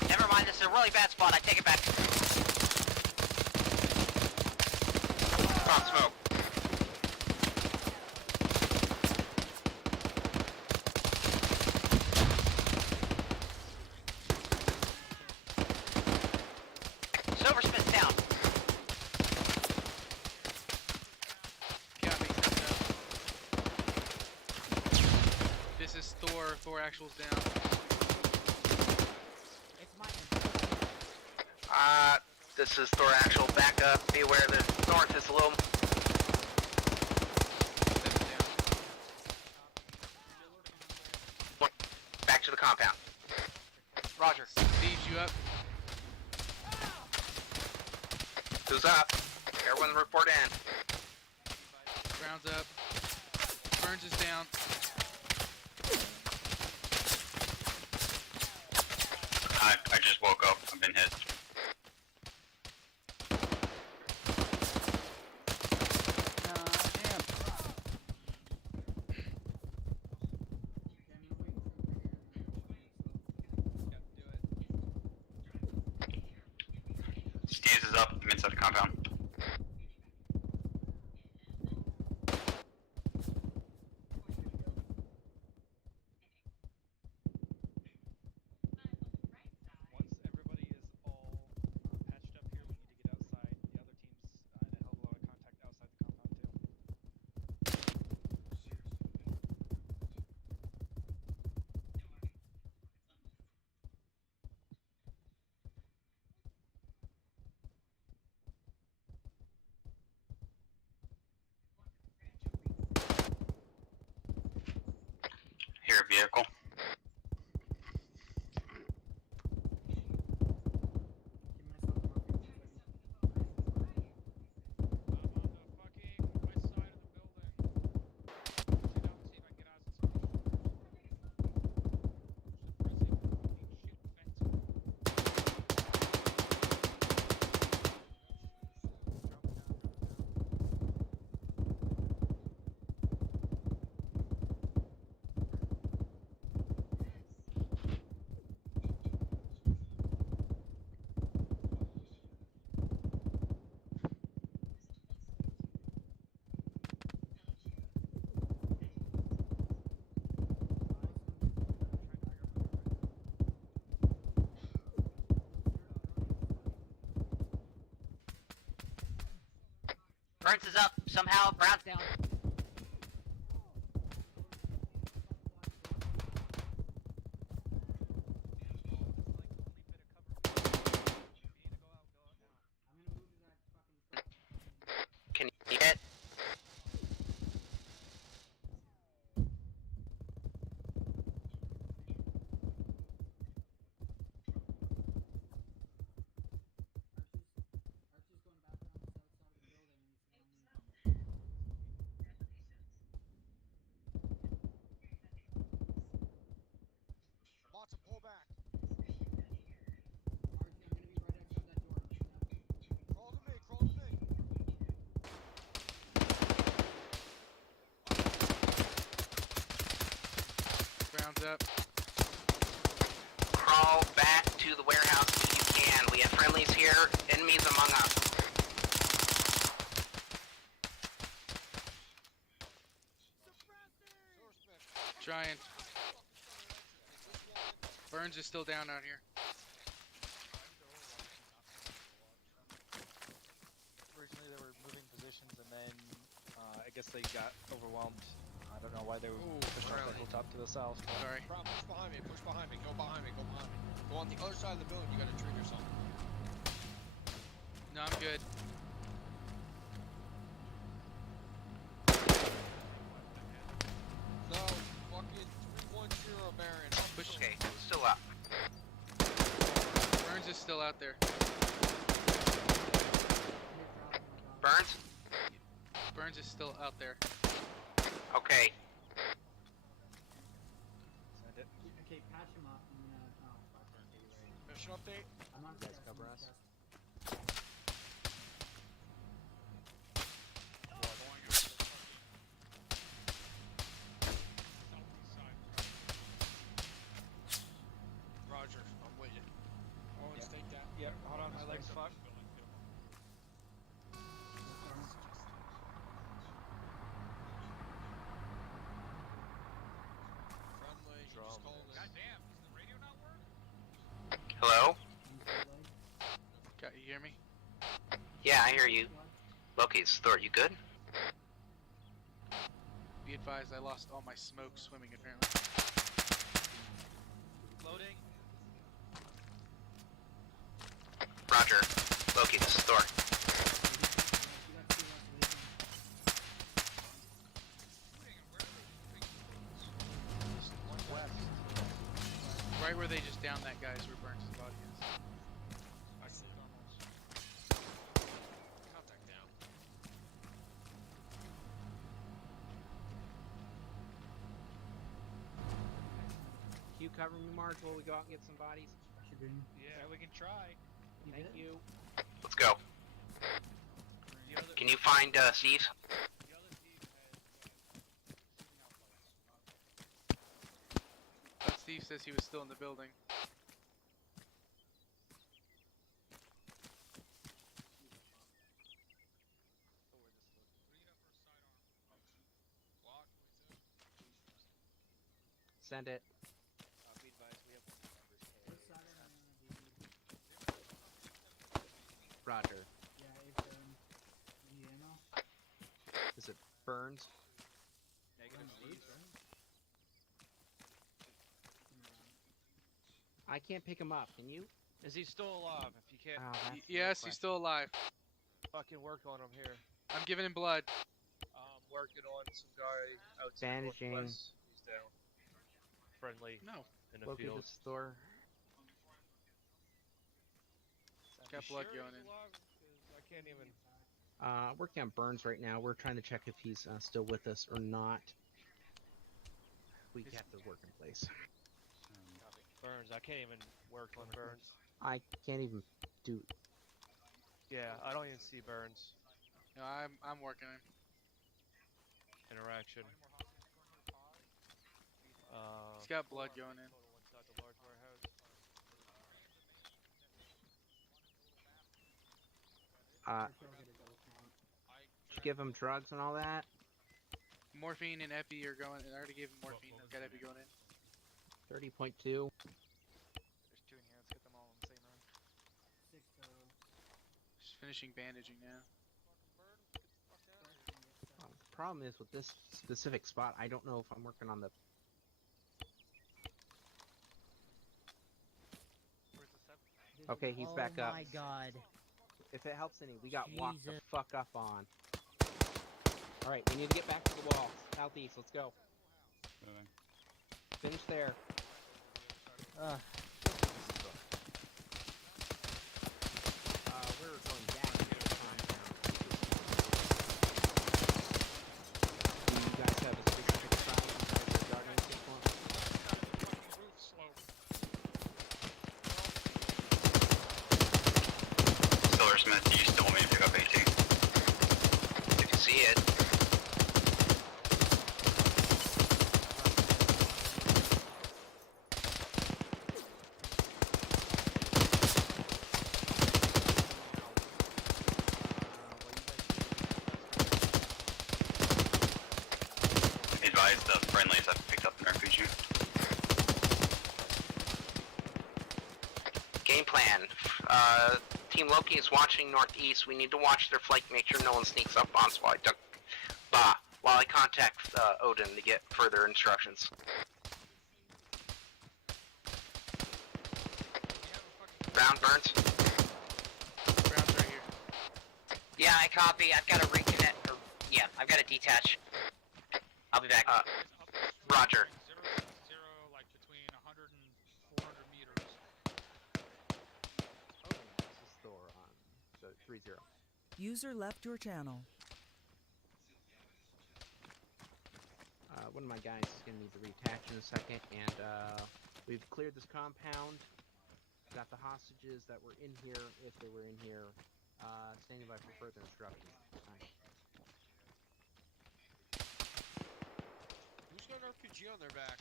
Never mind, this is a really bad spot. I take it back. Pop smoke. Silversmith's down. Copy, send up. This is Thor. Thor actual's down. This is Thor actual. Back up. Be aware that north is a little. Back to the compound. Roger. Steve's you up? Who's up? Everyone report in. Brown's up. Burns is down. I just woke up. I've been hit. Steve's is up. I'm inside the compound. Once everybody is all patched up here, we need to get outside. The other team's in a hell of a lot of contact outside the compound too. Here, vehicle. Burns is up. Somehow, Brown's down. Can you get? Watson, pull back. Crawl to me, crawl to me. Brown's up. Crawl back to the warehouse if you can. We have friendlies here, enemies among us. Trying. Burns is still down out here. Originally they were moving positions and then I guess they got overwhelmed. I don't know why they were pushing off the hilltop to the south. But... Sorry. Brown, push behind me, push behind me, go behind me, go behind me. Go on the other side of the building, you gotta trigger something. No, I'm good. So, fucking 310 Baron. is still out there. Burns? Burns is still out there. Okay. Send it. Okay, patch him up. I'm gonna. Oh, fuck. Okay, you're right. Mission update. I'm on You guys test, cover I'm on us? test. Roger, I'm with you. Always take that. Yep, hold on, my leg's fucked. Friendly, he just called us. Goddamn, does the radio not work? Hello? Got you hear me? Yeah, I hear you. Loki, it's Thor, you good? Be advised, I lost all my smoke swimming apparently. Loading. Roger. Loki, this is Thor. Right where they just downed that guy is where Burns' body is. I see it almost. Contact down. Can you cover me, Marge, while we go out and get some bodies? Yeah, we can try. Thank you. Let's go. Can you find Steve? But Steve says he was still in the building. Send it. Be advised, we have What side am I on, dude? Roger. Yeah, it's need ammo? Is it Burns? negative Steve. I can't pick him up. Can you? Is he still alive? If you can't, Oh, that's Yes, he's still alive. fucking work on him here. I'm giving him blood. Working on some guy outside Bandaging. Northwest. He's down. Friendly. No. In the Loki field. the store. Got blood going in. I can't even. Working on Burns right now. We're trying to check if he's still with us or not. We have to work in place. Burns. I can't even work on Burns. I can't even do. Yeah, I don't even see Burns. No, I'm working him. Interaction. He's got blood going in. Inside the large warehouse. Did you give him drugs and all that? Morphine and epi are going. I already gave him morphine. I've got epi going in. 30.2. There's two in here. Let's get them all in the same room. Just finishing bandaging now. The problem is with this specific spot, I don't know if I'm working on the. Where's the seven? Okay, he's back up. Oh my god. If it helps any, we got walked the Jesus. fuck up on. Alright, we need to get back to the wall. Southeast, let's go. Moving. Finish there. We're going back to the compound. Do you guys have a specific spot you guys are guarding this one? Roof slope. Smith, do you still want me to pick up AT? If you see it. Advise the friendlies have picked up an RPG. Game plan. Team Loki is watching northeast. We need to watch their flank, make sure no one sneaks up on us while I contact Odin to get further instructions. Brown, Burns? Brown's right here. Yeah, I copy. I've got to reconnect. Or, yeah, I've got to detach. I'll be back. Roger. 0, like between 100 and 400 meters. 30. User left your channel. One of my guys is going to need to reattach in a second, and we've cleared this compound. Got the hostages that were in here, if they were in here, standing by for further instructions. Who's got an RPG on their back?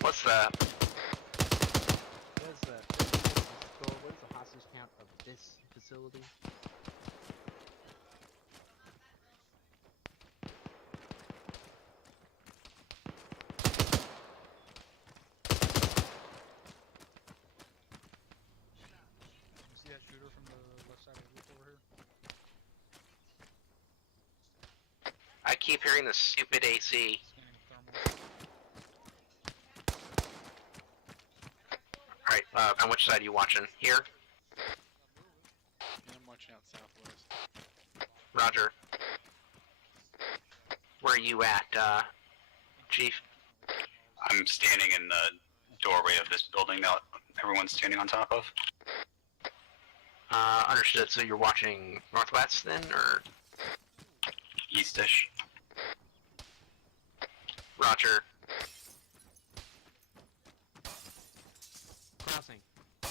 What's that? What is the hostage count of this facility? See that shooter from the left side of the roof over here? I keep hearing the stupid AC. Alright, on which side are you watching? Here? Yeah, I'm watching out southwest. Roger. Where are you at, Chief? I'm standing in the doorway of this building that everyone's standing on top of. Understood. So you're watching northwest then, or? Eastish. Roger. Crossing. If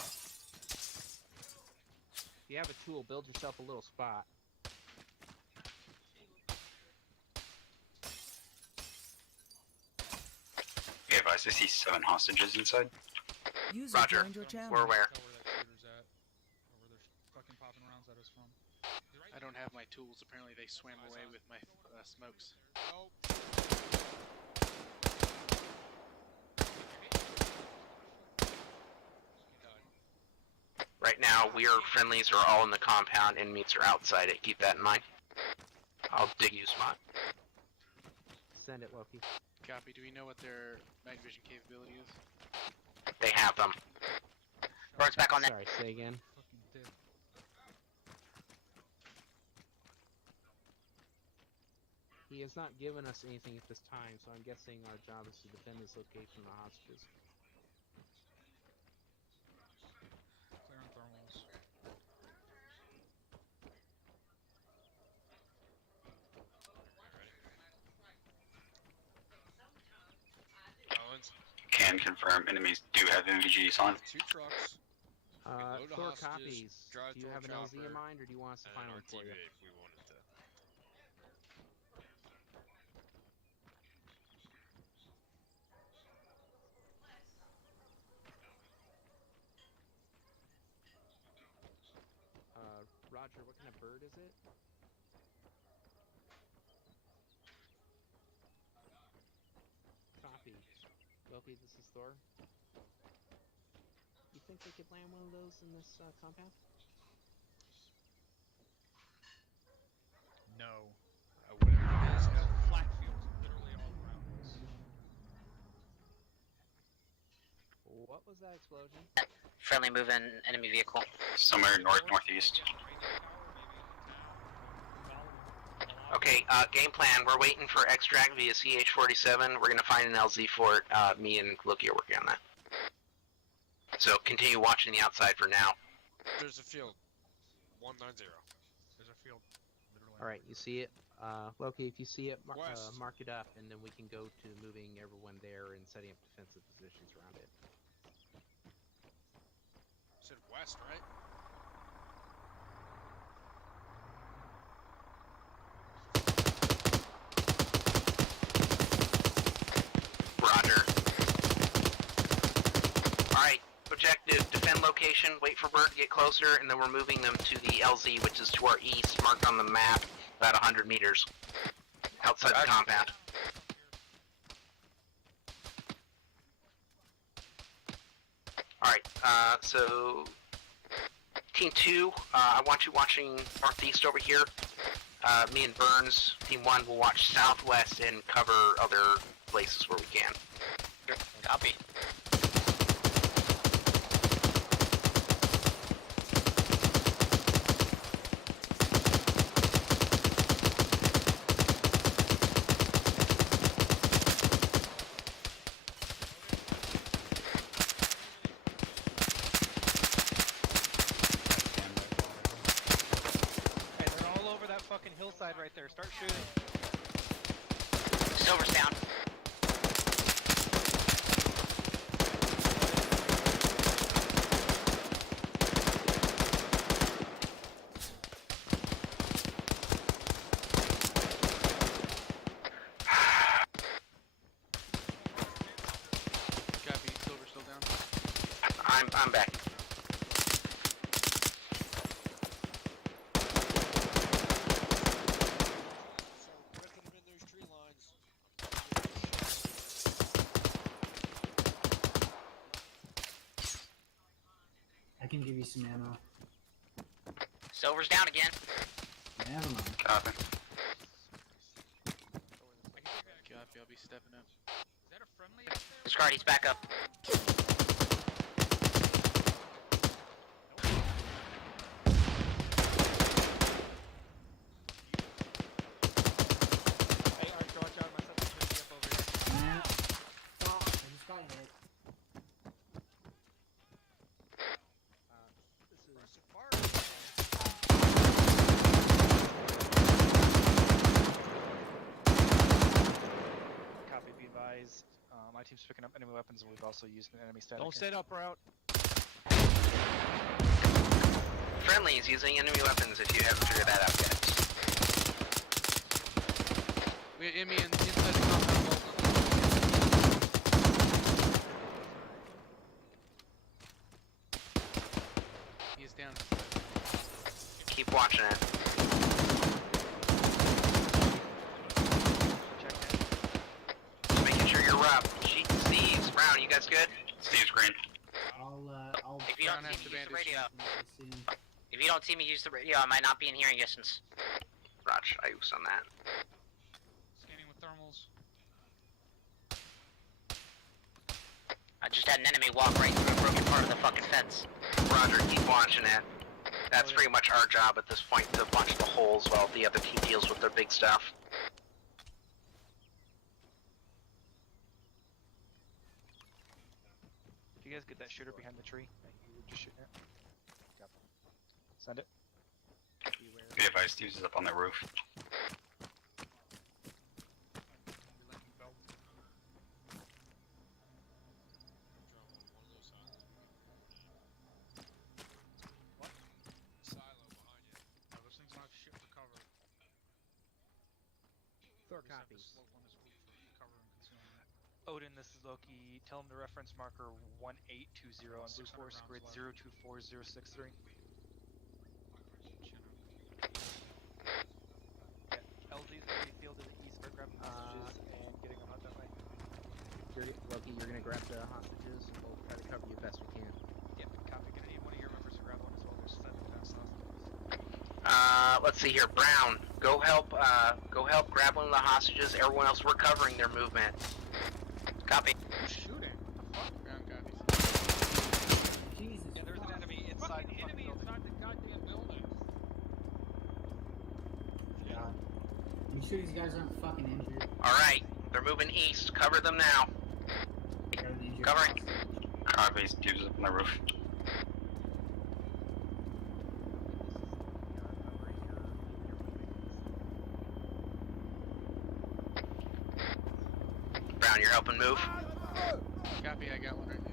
you have a tool, build yourself a little spot. Okay, advised, I see 7 hostages inside. User Roger. joined your channel. We're aware. Tell where that shooter's at. Or where they're fucking popping rounds at us from. I don't have my tools. Apparently they swam away with my smokes. Oh. Right now, friendlies are all in the compound, enemies are outside it. Keep that in mind. I'll dig you a spot. Send it, Loki. Copy. Do we know what their night vision capability is? They have them. Birds back on that. Sorry, say again. Fucking dick. He has not given us anything at this time, so I'm guessing our job is to defend this location from the hostages. Clearing thermals. Can confirm enemies do have NVGs on. 2 trucks. Load of Thor hostages, copies. drive Do you Thor have an LZ in chopper, mind, or do you want us to find one for you? if we wanted to. Roger, what kind of bird is it? Copy. Loki, this is Thor. You think they could land one of those in this compound? No. Whatever it is, flat fields literally all around us. What was that explosion? Friendly moving enemy vehicle. Somewhere northeast. Okay, game plan. We're waiting for extract via CH-47. We're gonna find an LZ for it. Me and Loki are working on that. So continue watching the outside for now. There's a field. 190. There's a field literally. Alright, you see it? Loki, if you see it, West. mark it up, and then we can go to moving everyone there and setting up defensive positions around it. You said west, right? Roger. Alright, objective, defend location, wait for bird to get closer, and then we're moving them to the LZ, which is to our east, marked on the map, about 100 meters. Outside the compound. Alright, so... Team 2, I want you watching northeast over here. Me and Burns, Team 1, will watch southwest and cover other places where we can. Copy. there. Start shooting. Silver's down. Copy. Silver's still down. I'm back. I can give you some ammo. Silver's down again. Never mind. Copy. Copy. I'll be stepping up. Is that a friendly out there? Discard, he's back up. Hey, Archer, watch out. My son's gonna be up over here. Man. Fuck, I just got hit. Copy, be advised. My team's picking up enemy weapons, and we've also used an enemy static. Don't set up route. Friendlies using enemy weapons if you haven't figured that out yet. We have Emmy inside the compound wall. He is down. Keep watching it. Just making sure you're up. Steve's, Brown, you guys good? Steve's green. I'll. If you don't see me, use the radio. If you don't see me, use the radio. I might not be in hearing distance. Roger, I use on that. Scanning with thermals. I just had an enemy walk right through a broken part of the fucking fence. Roger, keep watching it. That's pretty much our job at this point, to watch the holes while the other team deals with their big stuff. If you guys get that shooter behind the tree that you were just shooting at, send it. Be advised, Steve's is up on the roof. Thor copies. Odin, this is Loki. Tell him the reference marker 1820 on Blue Force grid 024063. Yeah, LG's gonna be fielded east for grabbing hostages and getting them out that way. Loki, you're gonna grab the hostages, and we'll try to cover you best we can. Yep, copy. Gonna need one of your members to grab one as well. There's 7 fast hostages. Let's see here. Brown, go help grab one of the hostages. Everyone else, we're covering their movement. Copy. Who's shooting? What the fuck? Ground copies. Jesus. Yeah, there's an enemy inside the Fucking enemy inside the goddamn building. God. Make sure these guys aren't fucking injured. Alright, they're moving east. Cover them now. Covering. Copy. Steve's up on the roof. Brown, you're helping move. Copy, I got one right now.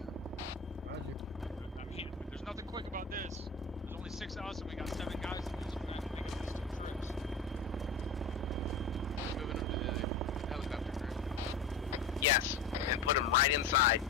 I mean, there's nothing quick about this. There's only 6 of us and we got 7 guys in this. We're not gonna make it these 2 trips. Moving them to the helicopter, correct? Yes, and put them right inside.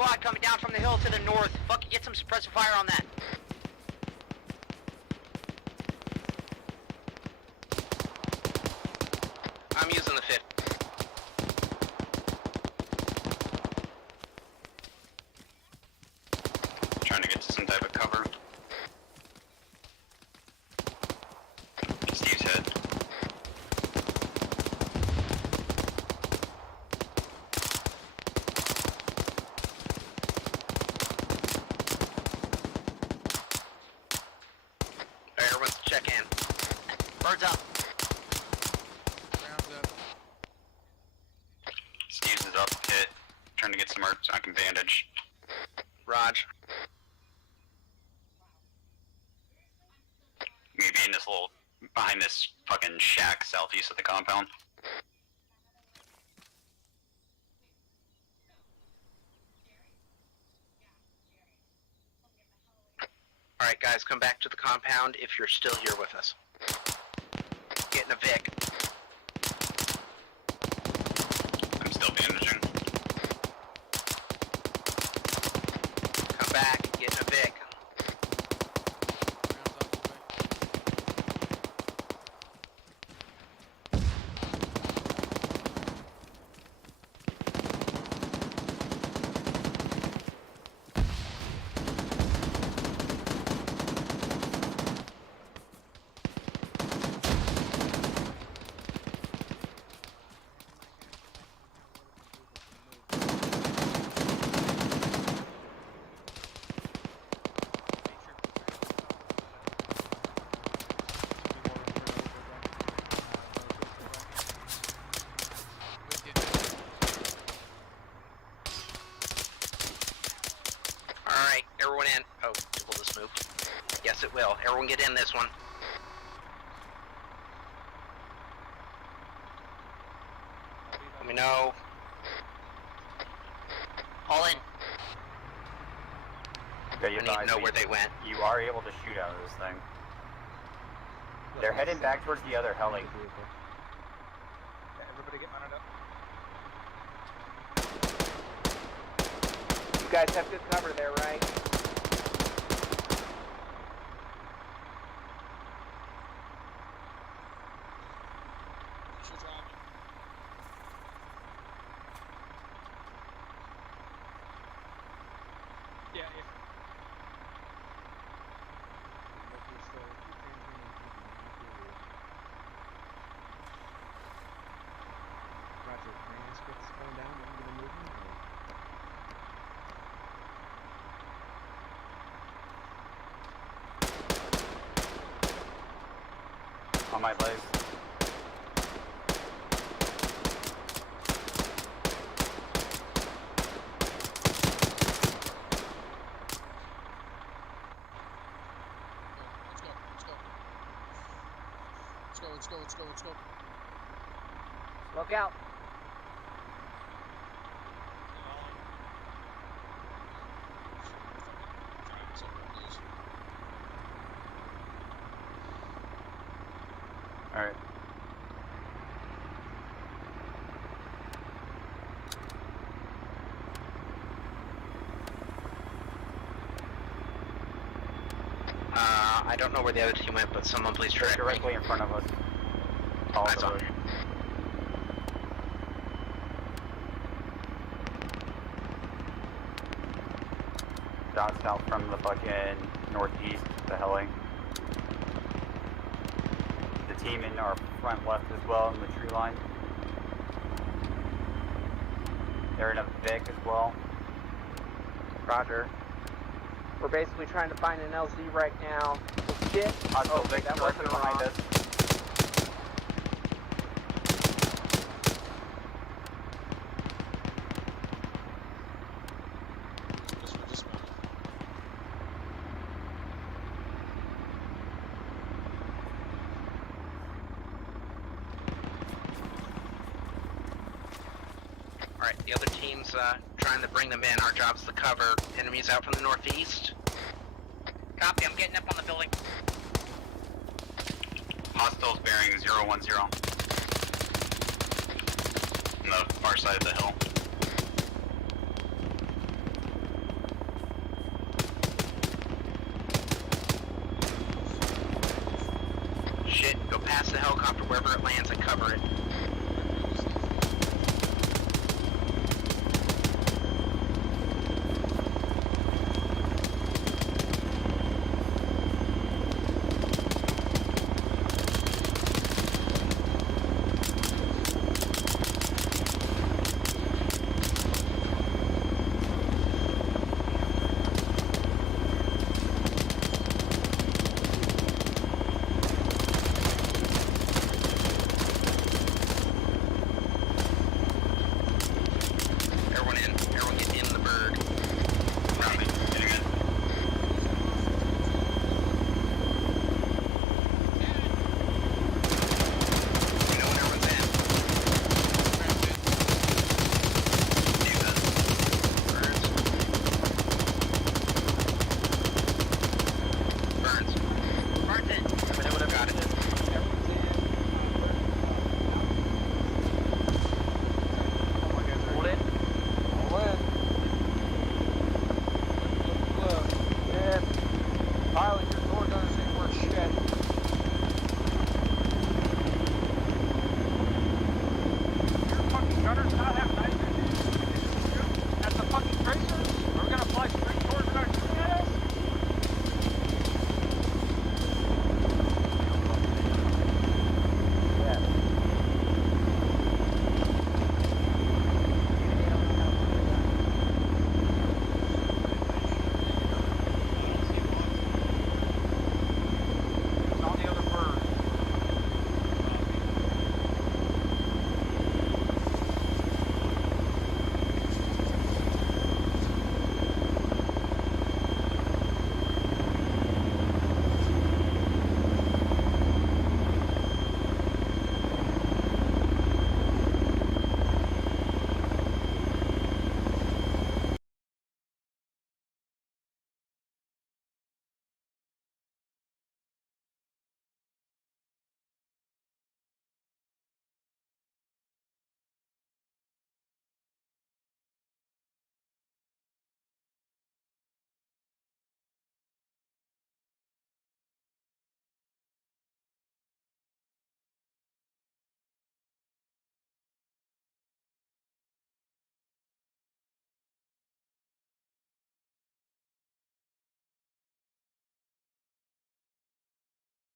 squad coming down from the hill to the north. Fucking get some suppressive fire on that. I'm using the 50. Trying to get to some type of cover. Steve's head. Alright, everyone's check in. Birds up. Rounds up. Steve's is up, hit. Trying to get some arcs I can bandage. Raj. Maybe in this little, behind this fucking shack southeast of the compound. Alright guys, come back to the compound if you're still here with us. Getting a Vic. I'm still bandaging. Come back, getting a Vic. Alright, everyone in. Oh, will this move? Yes, it will. Everyone get in this one. Let me know. All in. Okay, I need to know where they went. You are able to shoot out of this thing. They're heading back towards the other heli. Everybody get mounted up. You guys have good cover there, right? Yeah, Roger, transcripts going down, I'm gonna move them, or... On my legs. Let's go. Look out. Alright. I don't know where the other team went, but someone please They're track me. directly in front of us. All Eyes the on. road. Dots out from the fucking northeast, the heli. The team in our front left as well in the tree line. They're in a Vic as well. Roger. We're basically trying to find an LZ right now. Shit. Hostile Vic that directly wasn't behind wrong. us. Alright, the other team's trying to bring them in. Our job's to cover enemies out from the northeast. Copy, I'm getting up on the building. Hostiles bearing 010. On the far side of the hill. the helicopter wherever it lands and cover it.